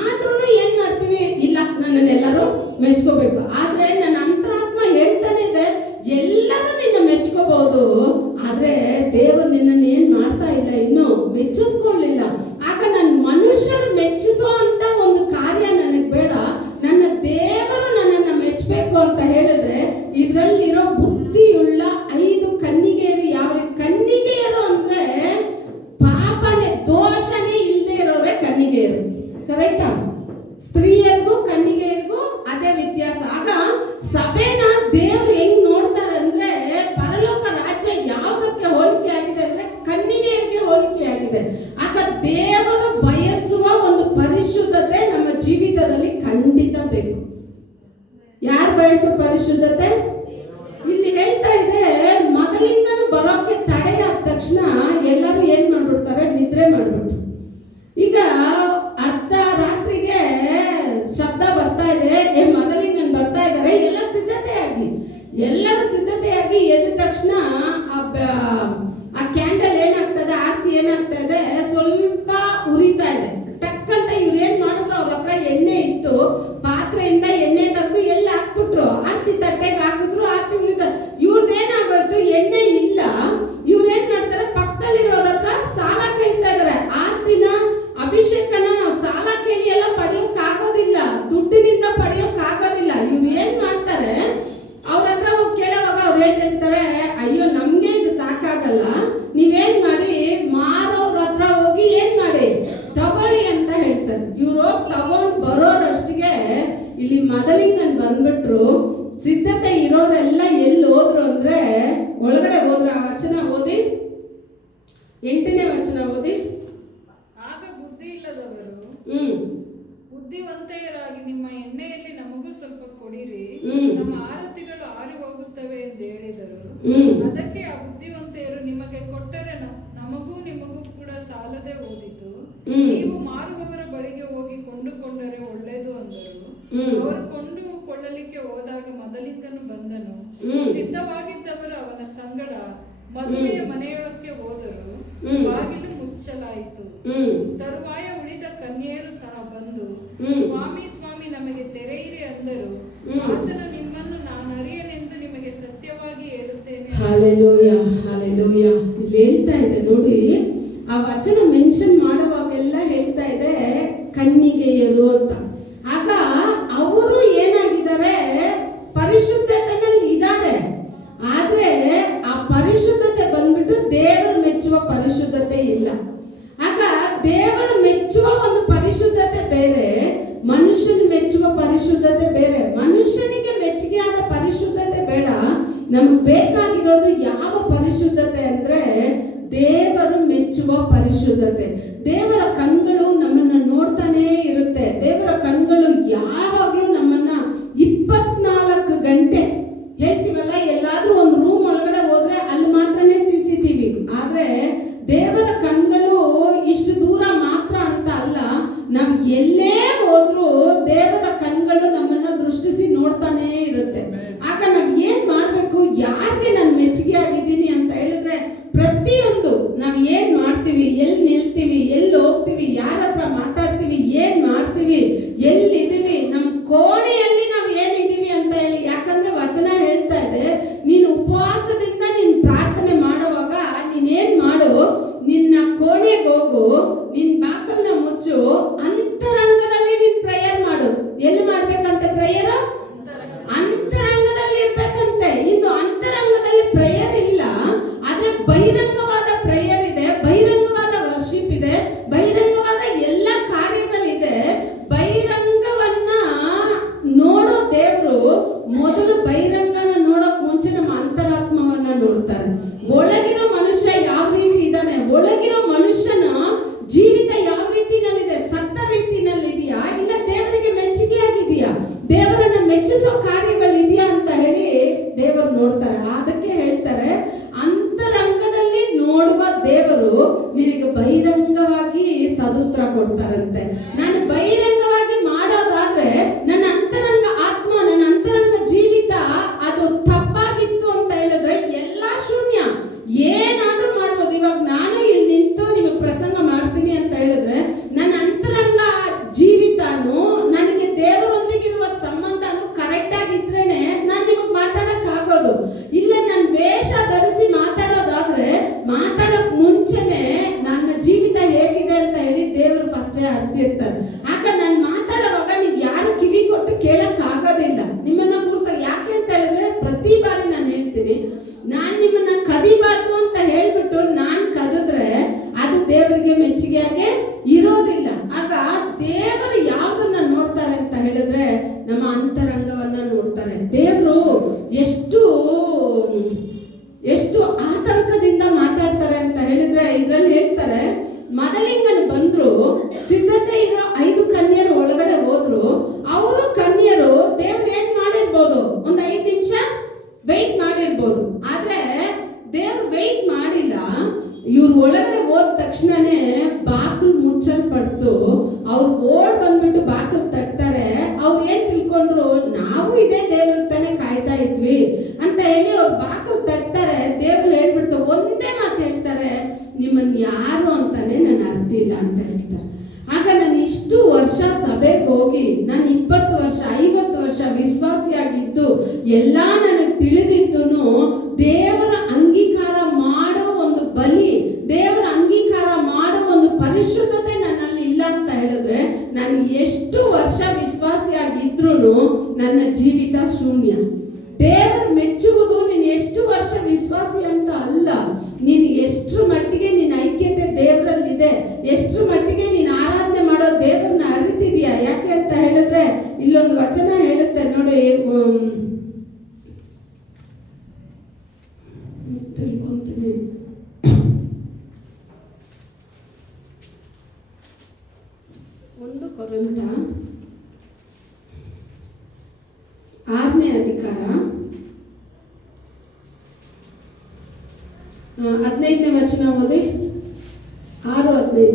ಆದ್ರೂ ಏನ್ ಮಾಡ್ತೀವಿ, ಇಲ್ಲ ನನ್ನನ್ನೆಲ್ಲರೂ ಮೆಚ್ಕೋಬೇಕು. ಆದ್ರೆ ನನ್ನ ಅಂತರಾತ್ಮ ಹೇಳ್ತಾನೆ ಇದೆ, ಎಲ್ಲರೂ ನಿನ್ನ ಮೆಚ್ಕೋಬಹುದು, ಆದ್ರೆ ದೇವರು ನಿನ್ನನ್ನು ಏನ್ ಮಾಡ್ತಾ ಇಲ್ಲ, ಇನ್ನು ಮೆಚ್ಚಿಸ್ಕೊಳ್ಳಿಲ್ಲ. ಆಗ ನಾನು ಮನುಷ್ಯರು ಮೆಚ್ಚಿಸೋ ಅಂತ ಒಂದು ಕಾರ್ಯ ನನಗೆ ಬೇಡ, ನನ್ನ ದೇವರು ನನ್ನನ್ನು ಮೆಚ್ಚಬೇಕು ಅಂತ ಹೇಳಿದ್ರೆ, ಇದರಲ್ಲಿರೋ ಬುದ್ಧಿಯುಳ್ಳ 5 ಕನ್ನಿಗೆಯರು ಯಾವ ಕನ್ನಿಗೆಯರು ಅಂದ್ರೆ ಪಾಪನೇ ದೋಷನೇ ಇಲ್ಲದೆ ಇರೋರೆ ಕನ್ನಿಗೆಯರು. ಕರೆಕ್ಟಾ? ಸ್ತ್ರೀಯರಿಗೂ ಕನ್ನಿಗೆಯರಿಗೂ ಅದೇ ವ್ಯತ್ಯಾಸ. ಆಗ ಸಭೆನ ದೇವ್ರು ಹೆಂಗ್ ನೋಡ್ತಾರೆ ಅಂದ್ರೆ, ಪರಲೋಕ ರಾಜ್ಯ ಯಾವುದಕ್ಕೆ ಹೋಲಿಕೆ ಆಗಿದೆ ಅಂದ್ರೆ ಕನ್ನಿಗೆಯರಿಗೆ ಹೋಲಿಕೆ ಆಗಿದೆ. ಆಗ ದೇವರು ಬಯಸುವ ಒಂದು ಪರಿಶುದ್ಧತೆ ನಮ್ಮ ಜೀವಿತದಲ್ಲಿ ಖಂಡಿತ ಬೇಕು. ಯಾರು ಬಯಸೋ ಪರಿಶುದ್ಧತೆ? ಇಲ್ಲಿ ಹೇಳ್ತಾ ಇದೆ, ಮೊದಲಿಂದನೂ ಬರೋಕೆ ತಡೆಯಾದ ತಕ್ಷಣ ಎಲ್ಲರೂ ಏನ್ ಮಾಡ್ಬಿಡ್ತಾರೆ, ನಿದ್ರೆ ಮಾಡ್ಬಿಟ್ರು. ಈಗ ಅರ್ಧ ರಾತ್ರಿಗೆ ಶಬ್ದ ಬರ್ತಾ ಇದೆ, ಮೊದಲಿಂಗನ್ ಬರ್ತಾ ಇದ್ದಾರೆ, ಎಲ್ಲರೂ ಸಿದ್ಧತೆಯಾಗಿ ಎದ್ದ ತಕ್ಷಣ ಆ ಕ್ಯಾಂಡಲ್ ಏನಾಗ್ತದೆ, ಆರತಿ ಏನಾಗ್ತಾ ಇದೆ, ಸ್ವಲ್ಪ ಉರಿತಾ ಇದೆ. ಟಕ್ಕಂತ ಇವ್ರು ಏನ್ ಮಾಡಿದ್ರು, ಅವ್ರ ಹತ್ರ ಎಣ್ಣೆ ಇತ್ತು, ಪಾತ್ರೆಯಿಂದ ಎಣ್ಣೆ ತೆಗೆದು ಎಲ್ಲ ಹಾಕ್ಬಿಟ್ರು, ಆರತಿ ತಟ್ಟೆಗೆ ಹಾಕಿದ್ರು, ಆರತಿ ಉರಿತ. ಇವ್ರದ್ದೇನಾಗೋಯ್ತು, ಎಣ್ಣೆ ಇಲ್ಲ. ಇವ್ರು ಏನ್ ಮಾಡ್ತಾರೆ, ಪಕ್ಕದಲ್ಲಿರೋರ ಹತ್ರ ಸಾಲ ಕೇಳ್ತಾ ಇದಾರೆ. ಆರತಿನ ಅಭಿಷೇಕನ ನಾವು ಸಾಲ ಕೇಳಿ ಎಲ್ಲ ಪಡೆಯೋಕ್ಕಾಗೋದಿಲ್ಲ, ದುಡ್ಡಿನಿಂದ ಪಡೆಯೋಕ್ಕಾಗೋದಿಲ್ಲ. ಇವ್ರು ಏನ್ ಮಾಡ್ತಾರೆ, ಅವ್ರ ಹತ್ರ ಹೋಗಿ ಕೇಳೋವಾಗ ಅವ್ರು ಏನ್ ಹೇಳ್ತಾರೆ, ಅಯ್ಯೋ ನಮ್ಗೆ ಇದು ಸಾಕಾಗಲ್ಲ, ನೀವೇನ್ ಮಾಡಿ ಮಾರೋರ ಹತ್ರ ಹೋಗಿ ಏನ್ ಮಾಡಿ ತಗೊಳ್ಳಿ ಅಂತ ಹೇಳ್ತಾರೆ. ಇವ್ರು ಹೋಗಿ ತಗೊಂಡ್ ಬರೋರಷ್ಟಿಗೆ ಇಲ್ಲಿ ಮೊದಲಿಂಗನ್ ಬಂದ್ಬಿಟ್ರು. ಸಿದ್ಧತೆ ಇರೋರೆಲ್ಲ ಎಲ್ಲಿ ಹೋದ್ರು ಅಂದ್ರೆ ಒಳಗಡೆ ಹೋದ್ರು. ಆ ವಚನ ಓದಿ, 8ನೇ ವಚನ ಓದಿ. ಆಗ ಬುದ್ಧಿ ಇಲ್ಲದವರು ಬುದ್ಧಿವಂತೆಯರಾಗಿ ನಿಮ್ಮ ಎಣ್ಣೆಯಲ್ಲಿ ನಮಗೂ ಸ್ವಲ್ಪ ಕೊಡಿರಿ, ನಮ್ಮ ಆರತಿಗಳು ಆರಿ ಹೋಗುತ್ತವೆ ಎಂದು ಹೇಳಿದರು. ಅದಕ್ಕೆ ಆ ಬುದ್ಧಿವಂತೆಯರು, ನಿಮಗೆ ಕೊಟ್ಟರೆ ನಮಗೂ ನಿಮಗೂ ಕೂಡ ಸಾಲದೆ ಹೋದಿತು, ನೀವು ಮಾರುವವರ ಬಳಿಗೆ ಹೋಗಿ ಕೊಂಡುಕೊಂಡರೆ ಒಳ್ಳೆಯದು ಅಂದರು. ಅವರು ಕೊಳ್ಳಲಿಕ್ಕೆ ಹೋದಾಗ ಮೊದಲಿಂದನು ಬಂದನು. ಸಿದ್ಧವಾಗಿದ್ದವರು ಅವನ ಸಂಗಡ ಮದುವೆಯ ಮನೆಯೊಳಕ್ಕೆ ಹೋದರು. ಬಾಗಿಲು ಮುಚ್ಚಲಾಯಿತು. ತರುವಾಯ ಉಳಿದ ಕನ್ಯೆಯರು ಸಹ ಬಂದು, ಸ್ವಾಮಿ ಸ್ವಾಮಿ, ನಮಗೆ ತೆರೆಯಿರಿ ಅಂದರು. ಆತನು, ನಿಮ್ಮನ್ನು ನಾನು ಅರಿಯನೆಂದು ನಿಮಗೆ ಸತ್ಯವಾಗಿ ಹೇಳುತ್ತೇನೆ. Hallelujah, hallelujah. ಇಲ್ಲಿ ಹೇಳ್ತಾ ಇದೆ ನೋಡಿ, ಆ ವಚನ ಮೆನ್ಷನ್ ಮಾಡುವಾಗೆಲ್ಲ ಹೇಳ್ತಾ ಇದೆ ಕನ್ನಿಗೆಯರು ಅಂತ. ಆಗ ಅವರು ಏನಾಗಿದ್ದಾರೆ, ಪರಿಶುದ್ಧತೆಯಲ್ಲಿ ಇದ್ದಾರೆ. ಆದ್ರೆ ಆ ಪರಿಶುದ್ಧತೆ ಬಂದ್ಬಿಟ್ಟು ದೇವರು ಮೆಚ್ಚುವ ಪರಿಶುದ್ಧತೆ ಇಲ್ಲ. ಆಗ ದೇವರು ಮೆಚ್ಚುವ ಒಂದು ಪರಿಶುದ್ಧತೆ ಬೇರೆ, ಮನುಷ್ಯನ ಮೆಚ್ಚುವ ಪರಿಶುದ್ಧತೆ ಬೇರೆ. ಮನುಷ್ಯನಿಗೆ ಮೆಚ್ಚುಗೆಯಾದ ಪರಿಶುದ್ಧತೆ ಬೇಡ. ನಮಗೆ ಬೇಕಾಗಿರೋದು ಯಾವ ಪರಿಶುದ್ಧತೆ ಅಂದ್ರೆ ದೇವರು ಮೆಚ್ಚುವ ಪರಿಶುದ್ಧತೆ. ದೇವರ ಕಣ್ಗಳು ನಮ್ಮನ್ನ ನೋಡ್ತಾನೇ ಇರುತ್ತೆ. ದೇವರ ಕಣ್ಗಳು ಯಾವಾಗ್ಲೂ ನಮ್ಮನ್ನ 24 ಗಂಟೆ ಹೇಳ್ತೀವಲ್ಲ, ಎಲ್ಲಾದ್ರೂ ಒಂದು ರೂಮ್ ಒಳಗಡೆ ಹೋದ್ರೆ ಅಲ್ಲಿ ಮಾತ್ರನೇ CCTV. ಆದ್ರೆ ದೇವರ ಕಣ್ಗಳು ಇಷ್ಟು ದೂರ ಮಾತ್ರ ಅಂತ ಅಲ್ಲ, ನಾವ್ ಎಲ್ಲೇ ಹೋದ್ರೂ ದೇವರ ಕಣ್ಗಳು ನಮ್ಮನ್ನ ದೃಷ್ಟಿಸಿ ನೋಡ್ತಾನೆ ಇರುತ್ತೆ. ಆಗ ನಾವ್ ಏನ್ ಮಾಡ್ಬೇಕು, ಯಾರಿಗೆ ನಾನು ಮೆಚ್ಚುಗೆ ಆಗಿದ್ದೀನಿ ಅಂತ ಹೇಳಿದ್ರೆ, ಪ್ರತಿಯೊಂದು ನಾವ್ ಏನ್ ಮಾಡ್ತೀವಿ, ಎಲ್ಲಿ ನಿಲ್ತೀವಿ, ಎಲ್ಲಿ ಹೋಗ್ತೀವಿ, ಯಾರ ಹತ್ರ ಮಾತಾಡ್ತೀವಿ, ಏನ್ ಮಾಡ್ತೀವಿ, ಎಲ್ಲಿದ್ದೀವಿ, ನಮ್ ಕೋಣೆಯಲ್ಲಿ ನಾವ್ ಏನಿದೀವಿ ಅಂತ ಹೇಳಿ. ಯಾಕಂದ್ರೆ ವಚನ ಹೇಳ್ತಾ ಇದೆ, ನೀನು ಉಪವಾಸದಿಂದ ನೀನ್ ಪ್ರಾರ್ಥನೆ ಮಾಡುವಾಗ ನೀನ್ ಏನ್ ಮಾಡು, ನಿನ್ನ ಕೋಣೆಗೆ ಹೋಗು, ನಿನ್ ಬಾಕಲ್ನ ಮುಚ್ಚು, ಅಂತರಂಗದಲ್ಲಿ ನೀನ್ ಪ್ರೇಯರ್ ಮಾಡು. ಎಲ್ಲಿ ಮಾಡ್ಬೇಕಂತೆ ಪ್ರೇಯರ್? ಅಂತರಂಗದಲ್ಲಿ ಇರ್ಬೇಕಂತೆ. ಇನ್ನು ಅಂತರಂಗದಲ್ಲಿ ಪ್ರೇಯರ್ ಇಲ್ಲ, ಆದ್ರೆ ಬಹಿರಂಗವಾದ ಪ್ರೇಯರ್ ಇದೆ, ಬಹಿರಂಗವಾದ ವರ್ಷಿಪ್ ಇದೆ, ಬಹಿರಂಗವಾದ ಎಲ್ಲ ಕಾರ್ಯಗಳಿದೆ. ಬಹಿರಂಗವನ್ನ ನೋಡೋ ದೇವರು ಮೊದಲು ಬಹಿರಂಗನ ನೋಡೋಕ್ ಮುಂಚೆ ನಮ್ಮ ಅಂತರಾತ್ಮವನ್ನ ನೋಡ್ತಾರೆ. ಒಳಗಿರೋ ಮನುಷ್ಯ ಯಾವ ರೀತಿ ಇದ್ದಾನೆ, ಒಳಗಿರೋ ಮನುಷ್ಯನ ಜೀವಿತ ಯಾವ ರೀತಿನಲ್ಲಿದೆ, ಸತ್ತ ರೀತಿನಲ್ಲಿದೆಯಾ, ಇಲ್ಲ ದೇವರಿಗೆ ಮೆಚ್ಚುಗೆ ಆಗಿದೆಯಾ, ದೇವರನ್ನ ಮೆಚ್ಚಿಸೋ ಕಾರ್ಯಗಳಿದೆಯಾ ಅಂತ ಹೇಳಿ ದೇವರು ನೋಡ್ತಾರೆ. ಅದಕ್ಕೆ ಹೇಳ್ತಾರೆ, ಅಂತರಂಗದಲ್ಲಿ ನೋಡುವ ದೇವರು ನಿನಗೆ ಬಹಿರಂಗವಾಗಿ ಸದುತ್ತರ ಕೊಡ್ತಾರಂತೆ. ನಾನು ಬಹಿರಂಗವಾಗಿ ಮಾಡೋದಾದ್ರೆ ನನ್ನ ಅಂತರಂಗ ಆತ್ಮ, ನನ್ನ ಅಂತರಂಗ ಜೀವಿತ ಅದು ತಪ್ಪಾಗಿತ್ತು ಅಂತ ಹೇಳಿದ್ರೆ ಎಲ್ಲ ಶೂನ್ಯ. ಏನಾದ್ರೂ ಮಾಡ್ಬೋದು. ಇವಾಗ ನಾನು ಇಲ್ಲಿ ನಿಂತು ನಿಮಗೆ ಪ್ರಸಂಗ ಮಾಡ್ತೀನಿ ಅಂತ ಹೇಳಿದ್ರೆ ನನ್ನ ಅಂತರಂಗ ಜೀವಿತನು, ನನಗೆ ದೇವರೊಂದಿಗಿರುವ ಸಂಬಂಧನು ಮುಂಚೆನೆ ನನ್ನ ಜೀವಿತ ಹೇಗಿದೆ ಅಂತ ಹೇಳಿ ದೇವರು ಫಸ್ಟೇ ಅರ್ತಿರ್ತಾರೆ. ಆಗ ನಾನು ಮಾತಾಡುವಾಗ ನೀವು ಯಾರು ಕಿವಿ ಕೊಟ್ಟು ಕೇಳಕ್ ಆಗೋದಿಲ್ಲ. ನಿಮ್ಮನ್ನ ಕೂರ್ಸ ಯಾಕೆ ಅಂತ ಹೇಳಿದ್ರೆ ಪ್ರತಿ ಬಾರಿ ನಾನು ಹೇಳ್ತೀನಿ, ನಾನ್ ನಿಮ್ಮನ್ನ ಕದಿಬಾರ್ದು ಅಂತ ಹೇಳ್ಬಿಟ್ಟು ನಾನ್ ಕದಿದ್ರೆ ಅದು ದೇವರಿಗೆ ಮೆಚ್ಚುಗೆಯಾಗೆ ಇರೋದಿಲ್ಲ. ಆಗ ದೇವರು ಯಾವ್ದನ್ನ ನೋಡ್ತಾರೆ ಅಂತ ಹೇಳಿದ್ರೆ ನಮ್ಮ ಅಂತರಂಗವನ್ನ ನೋಡ್ತಾರೆ. ದೇವರು ಎಷ್ಟು ಆತಂಕದಿಂದ ಮಾತಾಡ್ತಾರೆ ಅಂತ ಹೇಳಿದ್ರೆ ಇದ್ರಲ್ಲಿ ಹೇಳ್ತಾರೆ, ಮದಲಿಂಗನು ಬಂದ್ರು, ಸಿದ್ಧತೆ ಇರೋ 5 ಕನ್ಯರು ಒಳಗಡೆ ಹೋದ್ರು. ಅವರು ಕನ್ಯರು ದೇವ್ರು ಏನ್ ಮಾಡಿರ್ಬೋದು, ಒಂದು 5 ನಿಮಿಷ ವೆಯ್ಟ್ ಮಾಡಿರ್ಬೋದು. ಆದ್ರೆ ದೇವ್ರು ವೆಯ್ಟ್ ಮಾಡಿಲ್ಲ. ಇವ್ರು ಒಳಗಡೆ ಹೋದ ತಕ್ಷಣನೇ ಬಾಗಿಲು ಮುಚ್ಚಲ್ಪಡ್ತು. ಅವ್ರು ಓಡ್ ಬಂದ್ಬಿಟ್ಟು ಬಾಗಿಲು ತಟ್ತಾರೆ. ಅವ್ರು ಏನ್ ತಿಳ್ಕೊಂಡ್ರು, ನಾವು ಇದೇ ದೇವ್ರ ತಾನೇ ಕಾಯ್ತಾ ಇದ್ವಿ ಅಂತ ಹೇಳಿ ಅವ್ರು ಬಾಗಿಲು ತಟ್ತಾರೆ. ದೇವ್ರು ಹೇಳ್ಬಿಡ್ತು, ಒಂದೇ ಮಾತು ಹೇಳ್ತಾರೆ, ನಿಮ್ಮನ್ನ ಯಾರು ಅಂತಾನೆ ನಾನು ಅರ್ತಿಲ್ಲ ಅಂತ ಹೇಳ್ತಾರೆ. ಆಗ ನಾನು ಇಷ್ಟು ವರ್ಷ ಸಭೆಗೆ ಹೋಗಿ ನಾನು 20 ವರ್ಷ 50 ವರ್ಷ ವಿಶ್ವಾಸಿಯಾಗಿದ್ದು ಎಲ್ಲ ನನಗೆ ತಿಳಿದಿದ್ದು ದೇವರ ಅಂಗೀಕಾರ ಮಾಡೋ ಒಂದು ಬಲಿ, ದೇವರ ಅಂಗೀಕಾರ ಮಾಡೋ ಒಂದು ಪರಿಶುದ್ಧತೆ ನನ್ನಲ್ಲಿ ಇಲ್ಲ ಅಂತ ಹೇಳಿದ್ರೆ ನಾನು ಎಷ್ಟು ವರ್ಷ ವಿಶ್ವಾಸಿಯಾಗಿದ್ರು ನನ್ನ ಜೀವಿತ ಶೂನ್ಯ. ದೇವರು ಮೆಚ್ಚುವುದು ನೀನು ಎಷ್ಟು ವರ್ಷ ವಿಶ್ವಾಸಿ ಅಂತ ಅಲ್ಲ, ನೀನು ಎಷ್ಟರ ಮಟ್ಟಿಗೆ ನಿನ್ನ ಐಕ್ಯತೆ ದೇವರಲ್ಲಿದೆ, ಎಷ್ಟರ ಮಟ್ಟಿಗೆ ನೀನು ಆರಾಧನೆ ಮಾಡೋ ದೇವರನ್ನ ಅರಿತಿದ್ಯಾ. ಯಾಕೆ ಅಂತ ಹೇಳಿದ್ರೆ ಇಲ್ಲೊಂದು ವಚನ ಹೇಳುತ್ತೆ ನೋಡಿ, ತಿಳ್ಕೊಂತೀನಿ, 1 ಕೊರಿಂಥ 6ನೇ ಅಧಿಕಾರ 15ನೇ ವಚನ ಓದಿ. 6:15.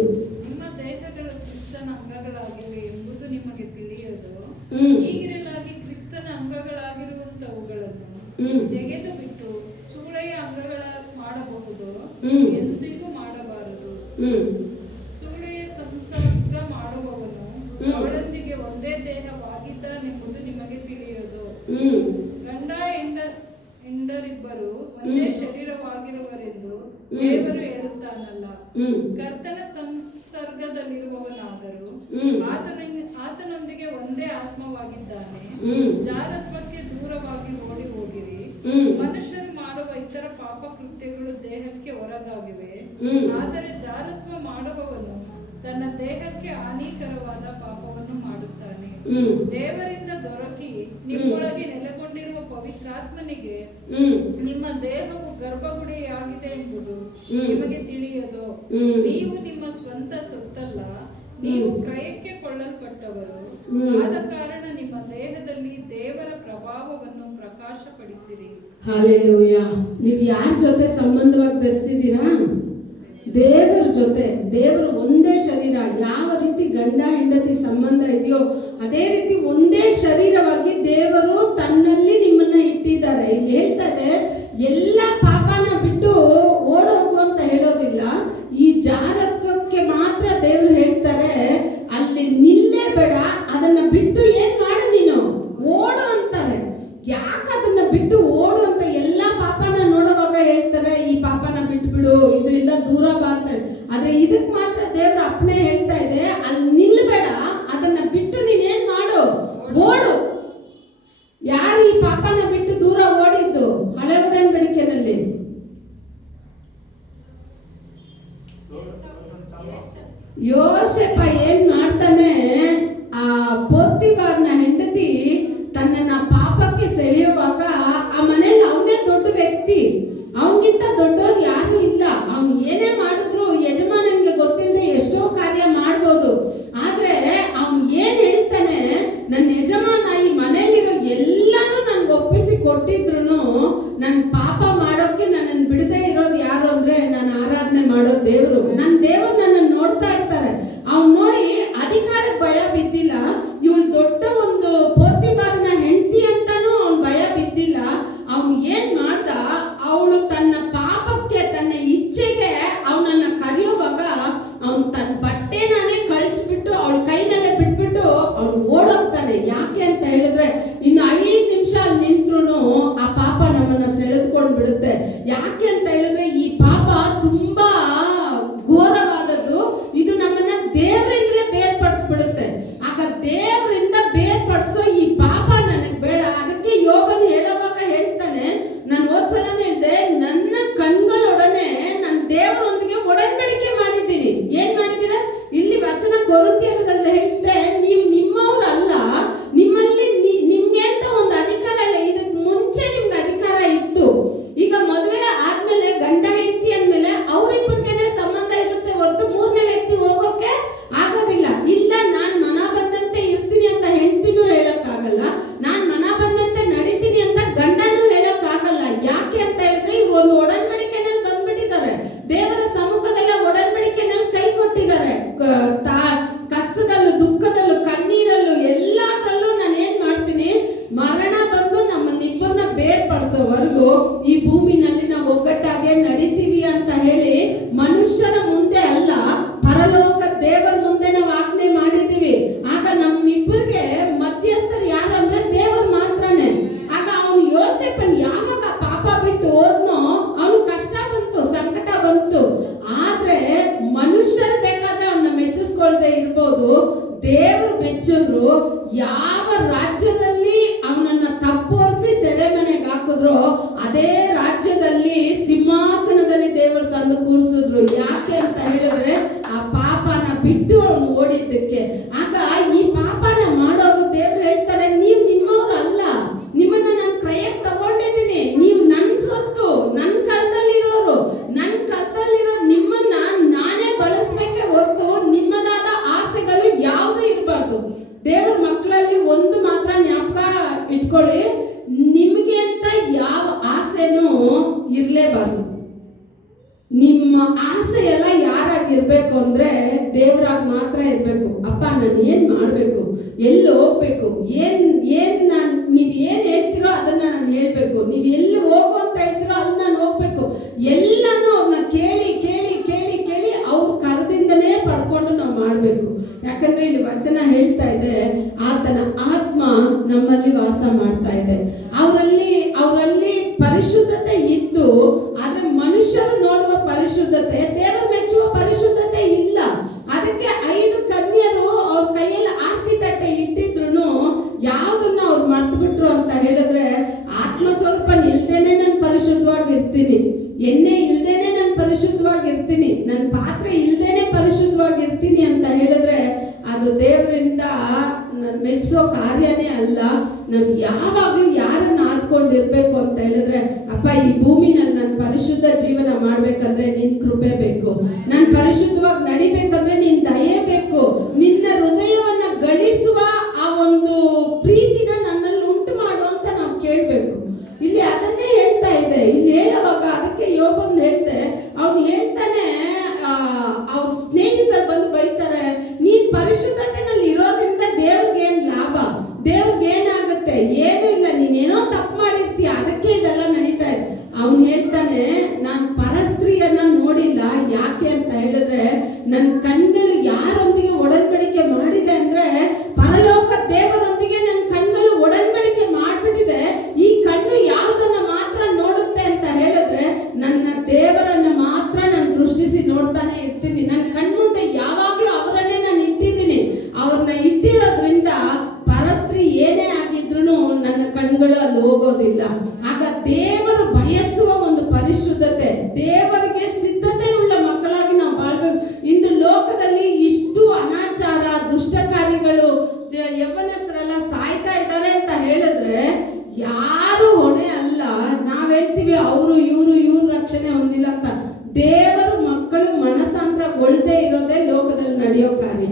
ನಿಮ್ಮ ದೇಹಗಳು ಕ್ರಿಸ್ತನ ಅಂಗಗಳಾಗಿವೆ ಎಂಬುದು ನಿಮಗೆ ತಿಳಿಯದು. ಹೀಗಿರಲಾಗಿ ಕ್ರಿಸ್ತನ ಅಂಗಗಳಾಗಿರುವಂತವುಗಳನ್ನು ತೆಗೆದು ಬಿಟ್ಟು ಸೂಳೆಯ ಅಂಗಗಳ ಮಾಡಬಹುದು, ಎಂದಿಗೂ ಮಾಡಬಾರದು. ಸೂಳೆಯ ಸಂಸರ್ಗ ಮಾಡುವವನು ಅವಳೊಂದಿಗೆ ಒಂದೇ ದೇಹವಾಗಿದ್ದಾನೆಂಬುದು ನಿಮಗೆ ತಿಳಿಯದು. ಗಂಡ ಹೆಂಡರಿಬ್ಬರು ಒಂದೇ ಶರೀರವಾಗಿರುವರೆಂದು ದೇವರು ಹೇಳುತ್ತಾನಲ್ಲ. ಕರ್ತನ ಸಂಸರ್ಗದಲ್ಲಿರುವವನಾದರೂ ಆತನೊಂದಿಗೆ ಒಂದೇ ಆತ್ಮವಾಗಿದ್ದಾನೆ. ಜಾರತ್ವಕ್ಕೆ ದೂರವಾಗಿ ಓಡಿ ಹೋಗಿರಿ. ಮನುಷ್ಯರು ಮಾಡುವ ಇತರ ಪಾಪ ಕೃತ್ಯಗಳು ದೇಹಕ್ಕೆ ಹೊರಗಾಗಿವೆ, ಆದರೆ ಜಾರತ್ವ ಮಾಡುವವನು ತನ್ನ ದೇಹಕ್ಕೆ ಹಾನಿಕರವಾದ ಪಾಪವನ್ನು ಮಾಡುತ್ತಾನೆ. ದೇವರಿಂದ ದೊರಕಿ ನಿಮ್ಮೊಳಗೆ ನೆಲೆಗೊಂಡಿರುವ ಪವಿತ್ರಾತ್ಮನಿಗೆ ನಿಮ್ಮ ದೇಹವು ಗರ್ಭಗುಡಿಯಾಗಿದೆ ಎಂಬುದು ನಿಮಗೆ ತಿಳಿಯದು. ನೀವು ನಿಮ್ಮ ಸ್ವಂತ ಸೊತ್ತಲ್ಲ, ನೀವು ಕ್ರಯಕ್ಕೆ ಕೊಳ್ಳಲ್ಪಟ್ಟವರು. ಆದ ಕಾರಣ ನಿಮ್ಮ ದೇಹದಲ್ಲಿ ದೇವರ ಪ್ರಭಾವವನ್ನು ಪ್ರಕಾಶಪಡಿಸಿರಿ. ಹಲ್ಲೆಲೂಯಾ. ನೀವು ಯಾರ ಜೊತೆ ಸಂಬಂಧವಾಗಿ ಬೆರೆಸಿದ್ದೀರಾ? ದೇವರ ಜೊತೆ. ದೇವರು ಒಂದೇ ಶರೀರ. ಯಾವ ರೀತಿ ಗಂಡ ಹೆಂಡತಿ ಸಂಬಂಧ ಇದೆಯೋ ಅದೇ ರೀತಿ ಒಂದೇ ಶರೀರವಾಗಿ ದೇವರು ತನ್ನಲ್ಲಿ ನಿಮ್ಮನ್ನ ಇಟ್ಟಿದ್ದಾರೆ. ಇಲ್ಲಿ ಹೇಳ್ತಾರೆ, ಎಲ್ಲ ಪಾಪನ ಬಿಟ್ಟು ಓಡೋಗು ಅಂತ ಹೇಳೋದಿಲ್ಲ. ಈ ಜಾರತ್ವಕ್ಕೆ ಮಾತ್ರ ದೇವರು ಹೇಳ್ತಾರೆ, ಅಲ್ಲಿ ನಿಲ್ಲೇ ಬೇಡ, ಅದನ್ನ ಬಿಟ್ಟು ಏನ್ ಮಾಡು, ನೀನು ಓಡು ಅಂತಾರೆ. ಯಾಕೆ ಅದನ್ನ ಬಿಟ್ಟು ಓಡು ಅಂತ ಎಲ್ಲ ಪಾಪನ ನೋಡುವಾಗ ಹೇಳ್ತಾರೆ, ಈ ಪಾಪನ ಬಿಟ್ಟು ಬಿಡು, ಇದರಿಂದ ದೂರ ಬರ್ತಾರೆ. ಆದ್ರೆ ಇದಕ್ ಮಾತ್ರ ದೇವ್ರ ಅಪ್ಪಣೆ ಹೇಳ್ತಾ ಇದೆ, ಅಲ್ಲಿ ನಿಲ್ಬೇಡ, ಅದನ್ನ ಬಿಟ್ಟು ನೀನೇನ್ ಮಾಡು, ಓಡು. ಯಾರು ಈ ಪಾಪನ ಬಿಟ್ಟು ದೂರ ಓಡಿದ್ದು? ಹಳೆ ಒಡಂಬಡಿಕೆಯಲ್ಲಿ ಯೋಸೇಫ ಏನ್ ಮಾಡ್ತಾನೆ, ಆ ಪೋತಿಫರನ ಹೆಂಡತಿ ತನ್ನನ್ನ ಪಾಪಕ್ಕೆ ಸೆಳೆಯುವಾಗ ಆ ಮನೇಲಿ ಅವನೇ ದೊಡ್ಡ ವ್ಯಕ್ತಿ, ಅವನಿಗಿಂತ ದೊಡ್ಡವ್ರು ಯಾರು ಇಲ್ಲ. ಅವನು ಏನೇ ಮಾಡಿದ್ರು ಯಜಮಾನನಿಗೆ ಗೊತ್ತಿಲ್ಲದೆ ಎಷ್ಟೋ ಕಾರ್ಯ ಮಾಡ್ಬೋದು. ಆದ್ರೆ ಅವನು ಏನ್ ಹೇಳ್ತಾನೆ, ನನ್ನ ಯಜಮಾನ ಈ ಮನೇಲಿರೋ ಎಲ್ಲಾನು ನನ್ಗೆ ಒಪ್ಪಿಸಿ ಕೊಟ್ಟಿದ್ರು ನನ್ ಪಾಪ ಮಾಡೋಕೆ ನನ್ನನ್ನು ಬಿಡದೆ ಇರೋದು ಯಾರು ಅಂದ್ರೆ ನಾನು ಆರಾಧನೆ ಮಾಡೋ ದೇವರು. ನನ್ನ ದೇವರು ನನ್ನನ್ನು ನೋಡ್ತಾ ಇರ್ತಾರೆ. ಅವ್ನು ನೋಡಿ ಅಧಿಕಾರಕ್ಕೆ ಭಯ ಬಿದ್ದಿಲ್ಲ. ಇವಳು ದೊಡ್ಡ ಒಂದು ಪೋತಿಫರನ ಹೆಂಡತಿ ಅಂತಾನು ಅವ್ನು ಭಯ ಬಿದ್ದಿಲ್ಲ. ಅವನು ಏನ್ ಮಾಡ್ದ, ಅವಳು ತನ್ನ ಪಾಪಕ್ಕೆ ತನ್ನ ಇಚ್ಛೆಗೆ ಅವನನ್ನ ಕರೆಯುವಾಗ ಅವನು ತನ್ನ ಬಟ್ಟೆನೇ ಕಳಿಸ್ಬಿಟ್ಟು ಅವಳ ಕೈನಲ್ಲೇ ಬಿಟ್ಬಿಟ್ಟು ಅವನು ಓಡೋಗ್ತಾನೆ. ಯಾಕೆ ಅಂತ ಹೇಳಿದ್ರೆ ಇನ್ನು 5 ನಿಮಿಷ ಅಲ್ಲಿ ನಿಂತ್ರು ಆ ಪಾಪ ನಮ್ಮನ್ನ ಸೆಳೆದುಕೊಂಡು ಬಿಡುತ್ತೆ. ಯಾಕೆ ಅಂತ ಹೇಳಿದ್ರೆ ಈ ಪಾಪ ತುಂಬಾ ದೇವರು ಮೆಚ್ಚಿದ್ರು. ಯಾವ ರಾಜ್ಯದಲ್ಲಿ ಅವನನ್ನ ತಪ್ಪೋರಿಸಿ ಸೆರೆಮನೆಗೆ ಹಾಕಿದ್ರು ಅದೇ ರಾಜ್ಯದಲ್ಲಿ ಸಿಂಹಾಸನದಲ್ಲಿ ದೇವರು ತಂದು ಕೂರಿಸಿದ್ರು. ಯಾಕೆ ಅಂತ ಹೇಳಿದ್ರೆ ಆ ಪಾಪನ ಬಿಟ್ಟು ಅವನು ಓಡಿದ್ದಕ್ಕೆ. ಆಗ ಈ ಪಾಪನ ಮಾಡೋರು ದೇವ್ರು ಹೇಳ್ತಾರೆ, ನೀವು ನಿಮ್ಮವ್ರು ಅಲ್ಲ, ನಿಮ್ಮನ್ನ ನಾನು ಕ್ರಯಕ್ಕೆ ತಗೊಂಡಿದ್ದೀನಿ, ನೀವು ನನ್ನ ಸೊತ್ತು, ನನ್ನ ಕರ್ತಲ್ಲಿರೋರು, ನನ್ನ ಕರ್ತಲ್ಲಿರೋ ನಿಮ್ಮನ್ನ ನಾನೇ ಬಳಸ್ಬೇಕೆ ಹೊರತು ನಿಮ್ಮದಾದ ಆಸೆಗಳು ಯಾವುದು ಇರಬಾರ್ದು. ದೇವ್ರ ಮಕ್ಕಳಲ್ಲಿ ಒಂದು ಮಾತ್ರ ಜ್ಞಾಪಕ ಇಟ್ಕೊಳ್ಳಿ, ನಿಮಗೆ ಅಂತ ಯಾವ ಆಸೆನೂ ಇರಲೇಬಾರ್ದು. ನಿಮ್ಮ ಆಸೆ ಎಲ್ಲ ಯಾರಾಗಿರ್ಬೇಕು ಅಂದ್ರೆ ದೇವರಾಗಿ ಮಾತ್ರ ಇರ್ಬೇಕು. ಅಪ್ಪ ನಾನು ಏನ್ ಮಾಡ್ಬೇಕು, ಎಲ್ಲಿ ಹೋಗ್ಬೇಕು, ನೀವ್ ಏನ್ ಹೇಳ್ತಿರೋ ಅದನ್ನ ನಾನು ಹೇಳ್ಬೇಕು, ನೀವ್ ಎಲ್ಲಿ ಹೋಗು ಅಂತ ಹೇಳ್ತಿರೋ ಅಲ್ಲಿ ನಾನು ಹೋಗ್ಬೇಕು. ಎಲ್ಲಾನು ಅವ್ರನ್ನ ಕೇಳಿ ಕೇಳಿ ಕೇಳಿ ಕೇಳಿ ಅವ್ರ ಕರದಿಂದನೇ ಪಡ್ಕೊಂಡು ನಾವು ಮಾಡ್ಬೇಕು. ಯಾಕಂದ್ರೆ ಇಲ್ಲಿ ವಚನ ಹೇಳ್ತಾ ಇದೆ, ಆತನ ಆತ್ಮ ನಮ್ಮಲ್ಲಿ ವಾಸ ಮಾಡ್ತಾ ಇದೆ. ಅವರಲ್ಲಿ ಪರಿಶುದ್ಧತೆ ಇದ್ದು, ಆದ್ರೆ ಮನುಷ್ಯರು ನೋಡುವ ಪರಿಶುದ್ಧತೆ, ದೇವರು ಮೆಚ್ಚುವ ಪರಿಶುದ್ಧತೆ ಇಲ್ಲ. ಅದಕ್ಕೆ 5 ಕನ್ಯರು ಅವ್ರ ಕೈಯಲ್ಲಿ ಆರ್ತಿ ತಟ್ಟೆ ಇಟ್ಟಿದ್ರು ಯಾವ್ದನ್ನ ಅವ್ರು ಮರ್ತು ಬಿಟ್ರು ಅಂತ ಹೇಳಿದ್ರೆ, ಆತ್ಮ ಸ್ವಲ್ಪ ಇಲ್ದೇನೆ ನಾನು ಪರಿಶುದ್ಧವಾಗಿರ್ತೀನಿ, ಎಣ್ಣೆ ಇಲ್ದೇನೆ ನಾನು ಪರಿಶುದ್ಧವಾಗಿರ್ತೀನಿ, ನನ್ನ ಪಾತ್ರೆ ಇಲ್ದೇನೆ ಪರಿಶುದ್ಧವಾಗಿರ್ತೀನಿ ಅಂತ ಹೇಳಿದ್ರೆ ಅದು ದೇವರಿಂದ ಮೆಚ್ಚಿಸೋ ಕಾರ್ಯನೇ ಅಲ್ಲ. ನಾವು ಯಾವಾಗ್ಲೂ ಯಾರನ್ನ ಆದ್ಕೊಂಡಿರ್ಬೇಕು ಅಂತ ಹೇಳಿದ್ರೆ, ಅಪ್ಪ ಈ ಭೂಮಿನಲ್ಲಿ ನಾನು ಪರಿಶುದ್ಧ ಜೀವನ ಮಾಡ್ಬೇಕಂದ್ರೆ ನಿನ್ ಕೃಪೆ ಬೇಕು, ನಾನು ಪರಿಶುದ್ಧವಾಗಿ ನಡಿಬೇಕಂದ್ರೆ ನಿನ್ ದಯೆ ಬೇಕು, ನಿನ್ನ ಹೃದಯವನ್ನ ಗಳಿಸುವ ಆ ಒಂದು ಪ್ರೀತಿನ ನನ್ನಲ್ಲಿ ಉಂಟು ಮಾಡು ಅಂತ ನಾವು ಕೇಳ್ಬೇಕು. ಇಲ್ಲಿ ಅದನ್ನೇ ಹೇಳ್ತಾ ಇದೆ. ಇಲ್ಲಿ ಹೇಳುವಾಗ ಅದಕ್ಕೆ ಯೋಬನ್ ಹೇಳ್ತೆ, ಅವ್ನು ಹೇಳ್ತಾನೆ, ಅವ್ರ ಸ್ನೇಹಿತರು ಬಂದು ಬೈತಾರೆ, ನೀನ್ ಪರಿಶುದ್ಧತೆನಲ್ಲಿ ಇರೋದ್ರಿಂದ ದೇವ್ರಿಗೆ ಏನ್ ಲಾಭ, ದೇವ್ರಿಗೆ ಏನಾಗುತ್ತೆ, ಏನು ಇಲ್ಲ, ನೀನೇನೋ ತಪ್ಪು ಮಾಡಿರ್ತೀಯ, ಅದಕ್ಕೆ ಇದೆಲ್ಲ ನಡೀತಾ ಇದೆ. ಅವ್ನು ಹೇಳ್ತಾನೆ, ನಾನು ಪರಸ್ತ್ರೀಯನ್ನ ನೋಡಿಲ್ಲ. ಯಾಕೆ ಅಂತ ಹೇಳಿದ್ರೆ ನನ್ನ ಕಣ್ಗಳು ಯಾರೊಂದಿಗೆ ಒಡಂಬಡಿಕೆ ಮಾಡಿದೆ ಅಂದ್ರೆ ಪರಲೋಕ ದೇವರೊಂದಿಗೆ ನನ್ನ ಕಣ್ಗಳು ಒಡಂಬಡಿಕೆ ಮಾಡ್ಬಿಟ್ಟಿದೆ. ಈ ಕಣ್ಣು ಯಾವುದನ್ನ ಮಾತ್ರ ನೋಡುತ್ತೆ ಅಂತ ಹೇಳಿದ್ರೆ ನನ್ನ ದೇವರನ್ನ ಮಾತ್ರ ನಾನು ದೃಷ್ಟಿಸಿ ನೋಡ್ತಾನೆ ಇರ್ತೀನಿ. ನನ್ನ ಕಣ್ಮುಂದೆ ಯಾವಾಗ್ಲೂ ಅವರನ್ನೇ ನಾನು ಇಟ್ಟಿದ್ದೀನಿ. ಅವ್ರನ್ನ ಇಟ್ಟಿರೋದ್ರಿಂದ ಪರಸ್ತ್ರೀ ಏನೇ ಆಗಿದ್ರು ನನ್ನ ಕಣ್ಗಳು ಅಲ್ಲಿ ಹೋಗೋದಿಲ್ಲ. ಆಗ ದೇವರು ಬಯಸುವ ಒಂದು ಪರಿಶುದ್ಧತೆ, ದೇವರಿಗೆ ಸಿದ್ಧತೆ ಉಳ್ಳ ಮಕ್ಕಳಾಗಿ ನಾವು ಬಾಳ್ಬೇಕು. ಇಂದು ಲೋಕದಲ್ಲಿ ಇಷ್ಟು ಅನಾಚಾರ, ದುಷ್ಟ ಕಾರ್ಯಗಳು, ಯೌವನಸ್ಥರೆಲ್ಲ ಸಾಯ್ತಾ ಇದ್ದಾರೆ ಅಂತ ಹೇಳಿದ್ರೆ ಯಾರು ಹೊಣೆ ಅಲ್ಲ. ನಾವ್ ಹೇಳ್ತೀವಿ ಅವರು ಇವ್ರು ರಕ್ಷಣೆ ಹೊಂದಿಲ್ಲ ಅಂತ. ದೇವರು ಮಕ್ಕಳು ಮನಸ್ಸಾಂತರಗೊಳ್ಳದೆ ಇರೋದೇ ಲೋಕದಲ್ಲಿ ನಡೆಯೋ ಕಾರ್ಯ.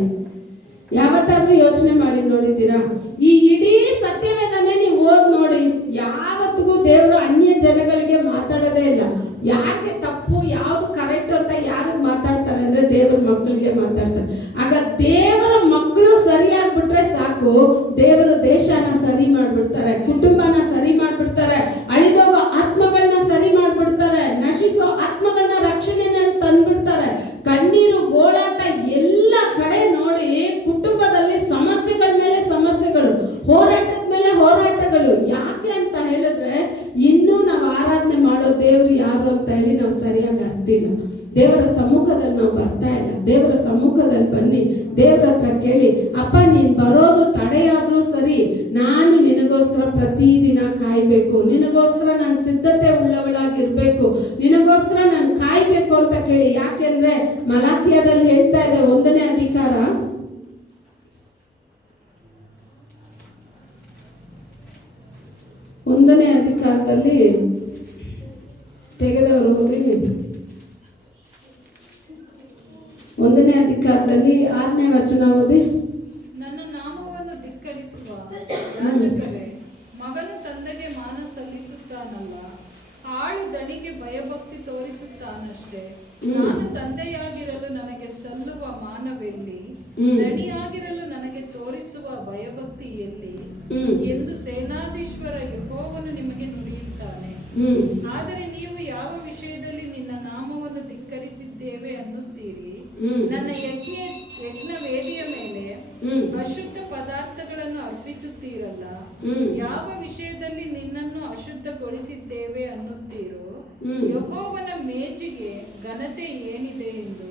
ಯಾವತ್ತಾದ್ರೂ ಯೋಚನೆ ಮಾಡಿ ನೋಡಿದ್ದೀರಾ? ಈ ಇಡೀ ಸತ್ಯವೇದನೆ ನೀವು ಓದ್ ನೋಡಿ, ಯಾವತ್ತಿಗೂ ದೇವರು ಅನ್ಯ ಜನಗಳಿಗೆ ಮಾತಾಡೋದೇ ಇಲ್ಲ. ಯಾಕೆ ತಪ್ಪು ಯಾವ್ದು ಕರೆಕ್ಟ್ ಅಂತ ಯಾರು ಮಾತಾಡ್ತಾರೆ ಅಂದ್ರೆ ದೇವರ ಮಕ್ಕಳಿಗೆ ಮಾತಾಡ್ತಾರೆ. ಆಗ ದೇವರ ಮಕ್ಕಳು ಸರಿಯಾಗ್ಬಿಟ್ರೆ ಸಾಕು, ದೇವರು ದೇಶನ ಸರಿ ಮಾಡ್ಬಿಡ್ತಾರೆ, ಕುಟುಂಬನ ಸರಿ ಮಾಡ್ಬಿಡ್ತಾರೆ, ಅಳಿದೋಗೋ ಆತ್ಮಗಳನ್ನ ಸರಿ ಮಾಡ್ಬಿಡ್ತಾರೆ, ನಶಿಸೋ ಆತ್ಮಗಳನ್ನ ರಕ್ಷಣೆನ ತಂದ್ಬಿಡ್ತಾರೆ. ಕಣ್ಣೀರು ಗೋಳಾಟ ಎಲ್ಲ ಕಡೆ ನೋಡಿ, ಕುಟುಂಬದಲ್ಲಿ ಸಮಸ್ಯೆಗಳ ಮೇಲೆ ಸಮಸ್ಯೆಗಳು, ಹೋರಾಟದ ಮೇಲೆ ಹೋರಾಟಗಳು. ಯಾಕೆ ಅಂತ ಹೇಳಿದ್ರೆ ಇನ್ನೂ ನಾವು ಆರಾಧನೆ ಮಾಡೋ ದೇವ್ರು ಯಾರು ಅಂತ ಹೇಳಿ ನಾವು ಸರಿಯಾಗಿ ಅರ್ತಿಲ್ಲ. ದೇವರ ಸಮ್ಮುಖದಲ್ಲಿ ನಾವು ಬರ್ತಾ ಇಲ್ಲ. ದೇವರ ಸಮ್ಮುಖದಲ್ಲಿ ಬನ್ನಿ, ದೇವರ ಹತ್ರ ಕೇಳಿ, ಅಪ್ಪ ನೀನ್ ಬರೋದು ತಡೆಯಾದ್ರೂ ಸರಿ, ನಾನು ನಿನಗೋಸ್ಕರ ಪ್ರತಿದಿನ ಕಾಯ್ಬೇಕು, ನಿನಗೋಸ್ಕರ ನಾನು ಸಿದ್ಧತೆ ಉಳ್ಳವಳಾಗಿರ್ಬೇಕು, ನಿನಗೋಸ್ಕರ ನಾನು ಕಾಯ್ಬೇಕು ಅಂತ ಕೇಳಿ. ಯಾಕೆಂದ್ರೆ ಮಲಾಕಿಯದಲ್ಲಿ ಹೇಳ್ತಾ ಇದೆ, 1ನೇ ಅಧಿಕಾರ 1ನೇ ಅಧಿಕಾರದಲ್ಲಿ ತೆಗೆದವರು ಓದಿ, 1ನೇ ಅಧಿಕಾರದಲ್ಲಿ 6ನೇ ವಚನ ಓದಿ. ನನ್ನ ನಾಮವನ್ನು ಧಿಕ್ಕರಿಸುವ ಯಾಜಕರೇ, ಮಗನು ತಂದೆಗೆ ಮಾನ ಸಲ್ಲಿಸುತ್ತಾನಲ್ಲ, ಆಳು ದಣಿಗೆ ಭಯಭಕ್ತಿ ತೋರಿಸುತ್ತಾನಷ್ಟೇ. ನಾನು ತಂದೆಯಾಗಿರಲು ನನಗೆ ಸಲ್ಲುವ ಮಾನವೆಲ್ಲಿ, ದಣಿಯಾಗಿರಲು ನನಗೆ ತೋರಿಸುವ ಭಯಭಕ್ತಿ ಎಲ್ಲಿ ಎಂದು ಸೇನಾಧೀಶ್ವರ ಯೆಹೋವನು ನಿಮಗೆ ನುಡಿಯುತ್ತಾನೆ. ಆದರೆ ನೀವು ಯಾವ ವಿಷಯದಲ್ಲಿ ನಿನ್ನ ನಾಮವನ್ನು ಧಿಕ್ಕರಿಸಿದ್ದೇವೆ ಅನ್ನುತ್ತೀರಿ? ನನ್ನ ಯಜ್ಞ ವೇದಿಯ ಮೇಲೆ ಅಶುದ್ಧ ಪದಾರ್ಥಗಳನ್ನು ಅರ್ಪಿಸುತ್ತೀರಲ್ಲ, ಯಾವ ವಿಷಯದಲ್ಲಿ ನಿನ್ನನ್ನು ಅಶುದ್ಧಗೊಳಿಸಿದ್ದೇವೆ ಅನ್ನುತ್ತೀರೋ? ಯೆಹೋವನ ಮೇಜಿಗೆ ಘನತೆ ಏನಿದೆ ಎಂದು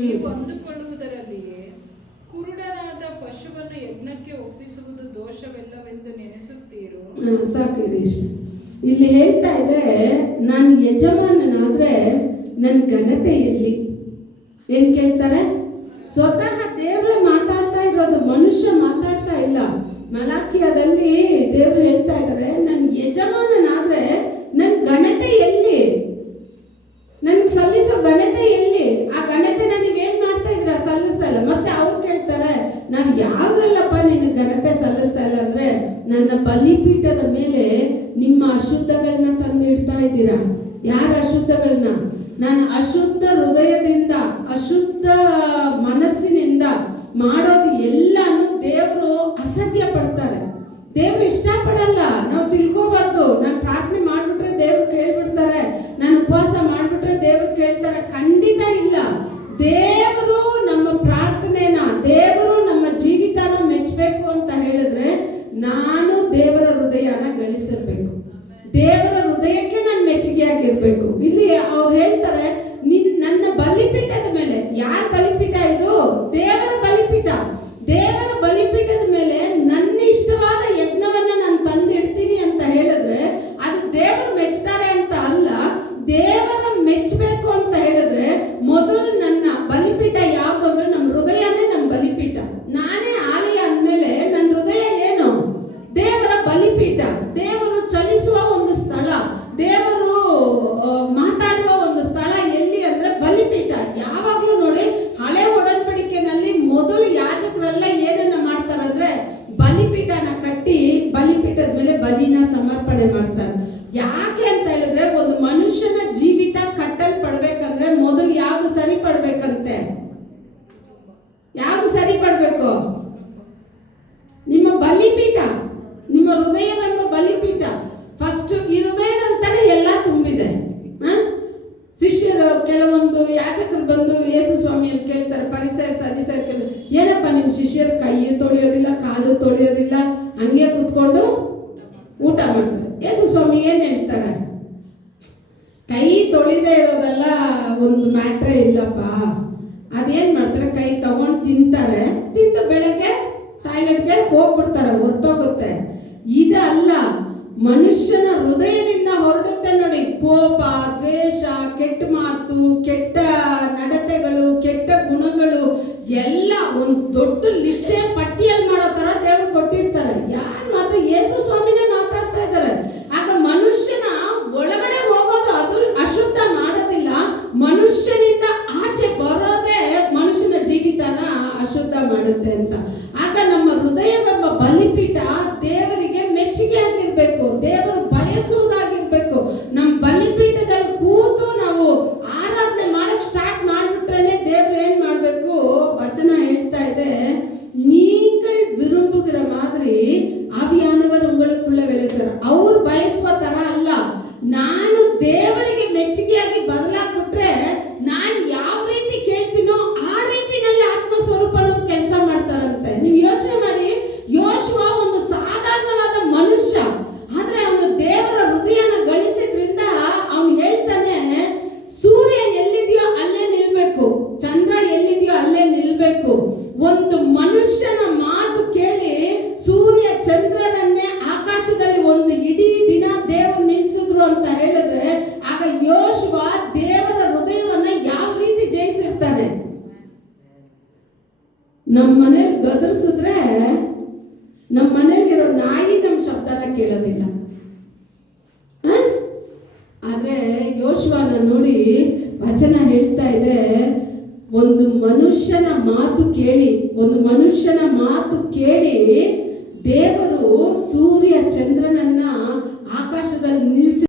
ನೀವು ಅಂದುಕೊಳ್ಳುವುದರಲ್ಲಿಯೇ ಕುರುಡನಾದ ಪಶುವನ್ನು ಯಜ್ಞಕ್ಕೆ ಒಪ್ಪಿಸುವುದು ದೋಷವೆಲ್ಲವೆಂದು ನೆನೆಸುತ್ತೀರೋ? ಸಾಕು ಗಿರೀಶ್. ಇಲ್ಲಿ ಹೇಳ್ತಾ ಇದ್ರೆ, ನಾನು ಯಜಮಾನನಾದ್ರೆ ನನ್ನ ಘನತೆ ಎಲ್ಲಿ? ಏನ್ ಕೇಳ್ತಾರೆ? ಸ್ವತಃ ದೇವ್ರೆ ಮಾತಾಡ್ತಾ ಇರೋದು, ಮನುಷ್ಯ ಮಾತಾಡ್ತಾ ಇಲ್ಲ. ಮಲಾಖಿಯದಲ್ಲಿ ದೇವ್ರು ಹೇಳ್ತಾ ಇದ್ದಾರೆ, ನನ್ನ ಯಜಮಾನನಾದ್ರೆ ನನ್ನ ಘನತೆ ಎಲ್ಲಿ? ನನ್ಗೆ ಸಲ್ಲಿಸೋ ಘನತೆ ಎಲ್ಲಿ? ಆ ಘನತೆನ ನೀವೇನ್ ಮಾಡ್ತಾ ಇದ್ರ? ಸಲ್ಲಿಸ್ತಾ ಇಲ್ಲ. ಮತ್ತೆ ಅವ್ರು ಕೇಳ್ತಾರೆ, ನಾವ್ ಯಾವ್ದ್ರಲ್ಲಪ್ಪ ನಿನ್ನ ಘನತೆ ಸಲ್ಲಿಸ್ತಾ ಇಲ್ಲ ಅಂದ್ರೆ, ನನ್ನ ಬಲಿಪೀಠದ ಮೇಲೆ ನಿಮ್ಮ ಅಶುದ್ಧಗಳನ್ನ ತಂದು ಇಡ್ತಾ ಇದ್ದೀರಾ. ಯಾರ ಅಶುದ್ಧಗಳನ್ನ? ನಾನು ಅಶುದ್ಧ ಹೃದಯದಿಂದ, ಅಶುದ್ಧ ಮನಸ್ಸಿನಿಂದ ಮಾಡೋದು ಎಲ್ಲಾನು ದೇವರು ಅಸಹ್ಯ ಪಡ್ತಾರೆ. ದೇವ್ರು ಇಷ್ಟಪಡಲ್ಲ. ನಾವು ತಿಳ್ಕೋಬಾರ್ದು, ನಾನು ಪ್ರಾರ್ಥನೆ ಮಾಡ್ಬಿಟ್ರೆ ದೇವ್ರು ಕೇಳ್ಬಿಡ್ತಾರೆ, ನಾನು ಉಪವಾಸ ಮಾಡ್ಬಿಟ್ರೆ ದೇವ್ರು ಕೇಳ್ತಾರೆ. ಖಂಡಿತ ಇಲ್ಲ. ದೇವರು ನಮ್ಮ ಪ್ರಾರ್ಥನೆನ, ದೇವರು ನಮ್ಮ ಜೀವಿತನ ಮೆಚ್ಚಬೇಕು ಅಂತ ಹೇಳಿದ್ರೆ, ನಾನು ದೇವರ ಹೃದಯನ ಗಳಿಸಿರ್ಬೇಕು. ದೇವರ ಹೃದಯಕ್ಕೆ ನಾನು ಮೆಚ್ಚುಗೆಯಾಗಿರ್ಬೇಕು. ಇಲ್ಲಿ ಅವ್ರು ಹೇಳ್ತಾರೆ, ನನ್ನ ಬಲಿಪೀಠದ ಮೇಲೆ. ಯಾರ ಬಲಿಪೀಠ ಇದು? ದೇವರ ಬಲಿಪೀಠ. ದೇವರ ಬಲಿಪೀಠದ ಮೇಲೆ ನನ್ನ ಇಷ್ಟವಾದ ಯಜ್ಞವನ್ನ ನಾನು ತಂದಿಡ್ತೀನಿ ಅಂತ ಹೇಳಿದ್ರೆ, ಅದು ದೇವರು ಮೆಚ್ತಾರೆ ಅಂತ ಅಲ್ಲ. ದೇವರ ಮೆಚ್ಚಬೇಕು ಅಂತ ಹೇಳಿದ್ರೆ, ಮೊದಲು ನನ್ನ ಬಲಿಪೀಠ ಯಾವುದು ಅಂದ್ರೆ ನಮ್ಮ ಹೃದಯನೇ ನಮ್ಮ ಬಲಿಪೀಠ. ನಾನೇ ಆಲಯ ಅಂದಮೇಲೆ ನನ್ನ ಹೃದಯ ಏನು? ದೇವರ ಬಲಿಪೀಠ. ದೇವರು ಚಲಿಸುವ ಒಂದು ಸ್ಥಳ, ದೇವರು ಮಾತಾಡುವ ಒಂದು ಸ್ಥಳ ಎಲ್ಲಿ ಅಂದ್ರೆ ಬಲಿಪೀಠ. ಯಾವಾಗ್ಲೂ ನೋಡಿ, ಹಳೆ ಒಡன்பಡಿಕೆನಲ್ಲಿ ಮೊದಲು ಯಾಜಕರೆಲ್ಲ ಏನನ್ನ ಮಾಡ್ತಾರಂದ್ರೆ, ಬಲಿಪೀಠನ ಕಟ್ಟಿ ಬಲಿಪೀಠದ ಮೇಲೆ ಬಲಿನ ಸಮರ್ಪಣೆ ಮಾಡ್ತಾರೆ. ಯಾಕೆ ಅಂತ ಹೇಳಿದ್ರೆ, ಒಂದು ಮನುಷ್ಯನ ಜೀವಿತ ಕಟ್ಟಲ್ಪಡ್ಬೇಕಂದ್ರೆ ಮೊದಲು ಯಾವ್ದು ಸರಿಪಡ್ಬೇಕಂತೆ? ಯಾವ್ದು ಸರಿಪಡ್ಬೇಕು? ನಿಮ್ಮ ಬಲಿಪೀಠ, ನಿಮ್ಮ ಹೃದಯವೆಂಬ ಬಲಿಪೀಠ. ಫಸ್ಟ್ ಈ ಹೃದಯದಂತಾನೆ ಎಲ್ಲ ತುಂಬಿದೆ. ಶಿಷ್ಯರು, ಕೆಲವೊಂದು ಯಾಜಕರು ಬಂದು ಯೇಸು ಸ್ವಾಮಿಯಲ್ಲಿ ಕೇಳ್ತಾರೆ, ಪರಿಸರ ಏನಪ್ಪ ನಿಮ್ಮ ಶಿಷ್ಯರು ಕೈ ತೊಳೆಯೋದಿಲ್ಲ, ಕಾಲು ತೊಳೆಯೋದಿಲ್ಲ, ಹಂಗೆ ಕೂತ್ಕೊಂಡು ಊಟ ಮಾಡ್ತಾರೆ. ಯೇಸು ಸ್ವಾಮಿ ಏನ್ ಹೇಳ್ತಾರೆ? ಕೈ ತೊಳಿದೇ ಇರೋದೆಲ್ಲ ಒಂದು ಮ್ಯಾಟ್ರೇ ಇಲ್ಲಪ್ಪ. ಅದೇನ್ ಮಾಡ್ತಾರೆ? ಕೈ ತಗೊಂಡು ತಿಂತಾರೆ, ತಿಂದು ಬೆಳಗ್ಗೆ ಟಾಯ್ಲೆಟ್ಗೆ ಹೋಗ್ಬಿಡ್ತಾರೆ, ಹೊರಟೋಗುತ್ತೆ. ಇದಲ್ಲ, ಮನುಷ್ಯನ ಹೃದಯದಿಂದ ಹೊರಡುತ್ತೆ ನೋಡಿ, ಕೋಪ, ದ್ವೇಷ, ಕೆಟ್ಟ ಮಾತು, ಕೆಟ್ಟ ನಡತೆಗಳು, ಕೆಟ್ಟ ಗುಣಗಳು ಎಲ್ಲ ಒಂದು ದೊಡ್ಡ ಲಿಸ್ಟೇ ಪಟ್ಟಿಯಲ್ಲಿ ಮಾಡೋ ತರ ದೇವರು ಕೊಟ್ಟಿರ್ತಾರೆ. ಯಾರು ಮಾತ್ರ? ಯೇಸು ಸ್ವಾಮಿನೇ ಮಾತಾಡ್ತಾ ಇದ್ದಾರೆ. ಆಗ ಮನುಷ್ಯನ ಒಳಗಡೆ ಹೋಗೋದು ಅದು ಅಶುದ್ಧ ಮಾಡೋದಿಲ್ಲ, ಮನುಷ್ಯನಿಂದ ಆಚೆ ಬರೋದೇ ಮನುಷ್ಯನ ಜೀವಿತನ ಅಶುದ್ಧ ಮಾಡುತ್ತೆ ಅಂತ. ಆಗ ನಮ್ಮ ಹೃದಯವೆಂಬ ಬಲಿಪೀಠ ದೇವರಿಗೆ ಮೆಚ್ಚುಗೆ ಆಗಿರ್ಬೇಕು, ದೇವರು ಬಯಸುವುದಾಗಿರ್ಬೇಕು. ನಮ್ಮ ಬಲಿಪೀಠದಲ್ಲಿ ಕೂತು ನಾವು ಆರಾಧನೆ ಮಾಡಕ್ ಸ್ಟಾರ್ಟ್ ಮಾಡ್ಬಿಟ್ರೇನೆ ದೇವ್ರು ಏನ್ ಮಾಡ್ಬೇಕು? ವಚನ ಹೇಳ್ತಾ ಇದೆ, நீங்கள் விரும்புகிற மாதிரி ஆவியானவர் உங்களுக்குள்ள வேலை செய்றார். ಅವ್ರು ಬಯಸುವ ತರ ಅಲ್ಲ. ನಾನು ದೇವರಿಗೆ ಮೆಚ್ಚುಗೆಯಾಗಿ ಬದಲಾಗ್ಬಿಟ್ರೆ, ನಾನು ಯಾವ ರೀತಿ ಕೇಳ್ತೀನೋ ಆ ರೀತಿನಲ್ಲಿ ಆತ್ಮ ಸ್ವರೂಪನ ಕೆಲಸ ಮಾಡ್ತಾರಂತೆ. ನೀವು ಯೋಚನೆ ಮಾಡಿ, ಯೋಶುವ ಒಂದು ಸಾಧಾರಣವಾದ ಮನುಷ್ಯ, ಆದ್ರೆ ಅವನು ದೇವರ ಹೃದಯನ ಗಳಿಸಿದ್ರಿಂದ ಅವನು ಹೇಳ್ತಾನೆ, ಸೂರ್ಯ ಎಲ್ಲಿದೆಯೋ ಅಲ್ಲೇ ನಿಲ್ಬೇಕು, ಚಂದ್ರ ಎಲ್ಲಿದೆಯೋ ಅಲ್ಲೇ ನಿಲ್ಬೇಕು. ಒಂದು ಮನುಷ್ಯನ ಮಾತು ಕೇಳಿ ಸೂರ್ಯ ಚಂದ್ರನನ್ನೇ ಆಕಾಶದಲ್ಲಿ ಒಂದು ಇಡೀ ದಿನ ದೇವರು ನಿಲ್ಸಿದ್ರು ಅಂತ ಹೇಳಿದ್ರೆ, ಆಗ ಯೋಶುವ ದೇವರ ಹೃದಯವನ್ನ ಯಾವ ರೀತಿ ಜಯಿಸಿರ್ತಾನೆ? ನಮ್ಮ ಮನೇಲಿ ಗದರ್ಸಿದ್ರೆ ನಮ್ಮ ಮನೇಲಿರೋ ನಾಯಿ ನಮ್ಮ ಶಬ್ದನ ಕೇಳೋದಿಲ್ಲ. ಆದ್ರೆ ಯೋಶುವನ ನೋಡಿ ವಚನ ಹೇಳ್ತಾ ಇದೆ, ಒಂದು ಮನುಷ್ಯನ ಮಾತು ಕೇಳಿ ದೇವರು ಸೂರ್ಯ ಚಂದ್ರನನ್ನ ಆಕಾಶದಲ್ಲಿ ನಿಲ್ಲಿಸಿ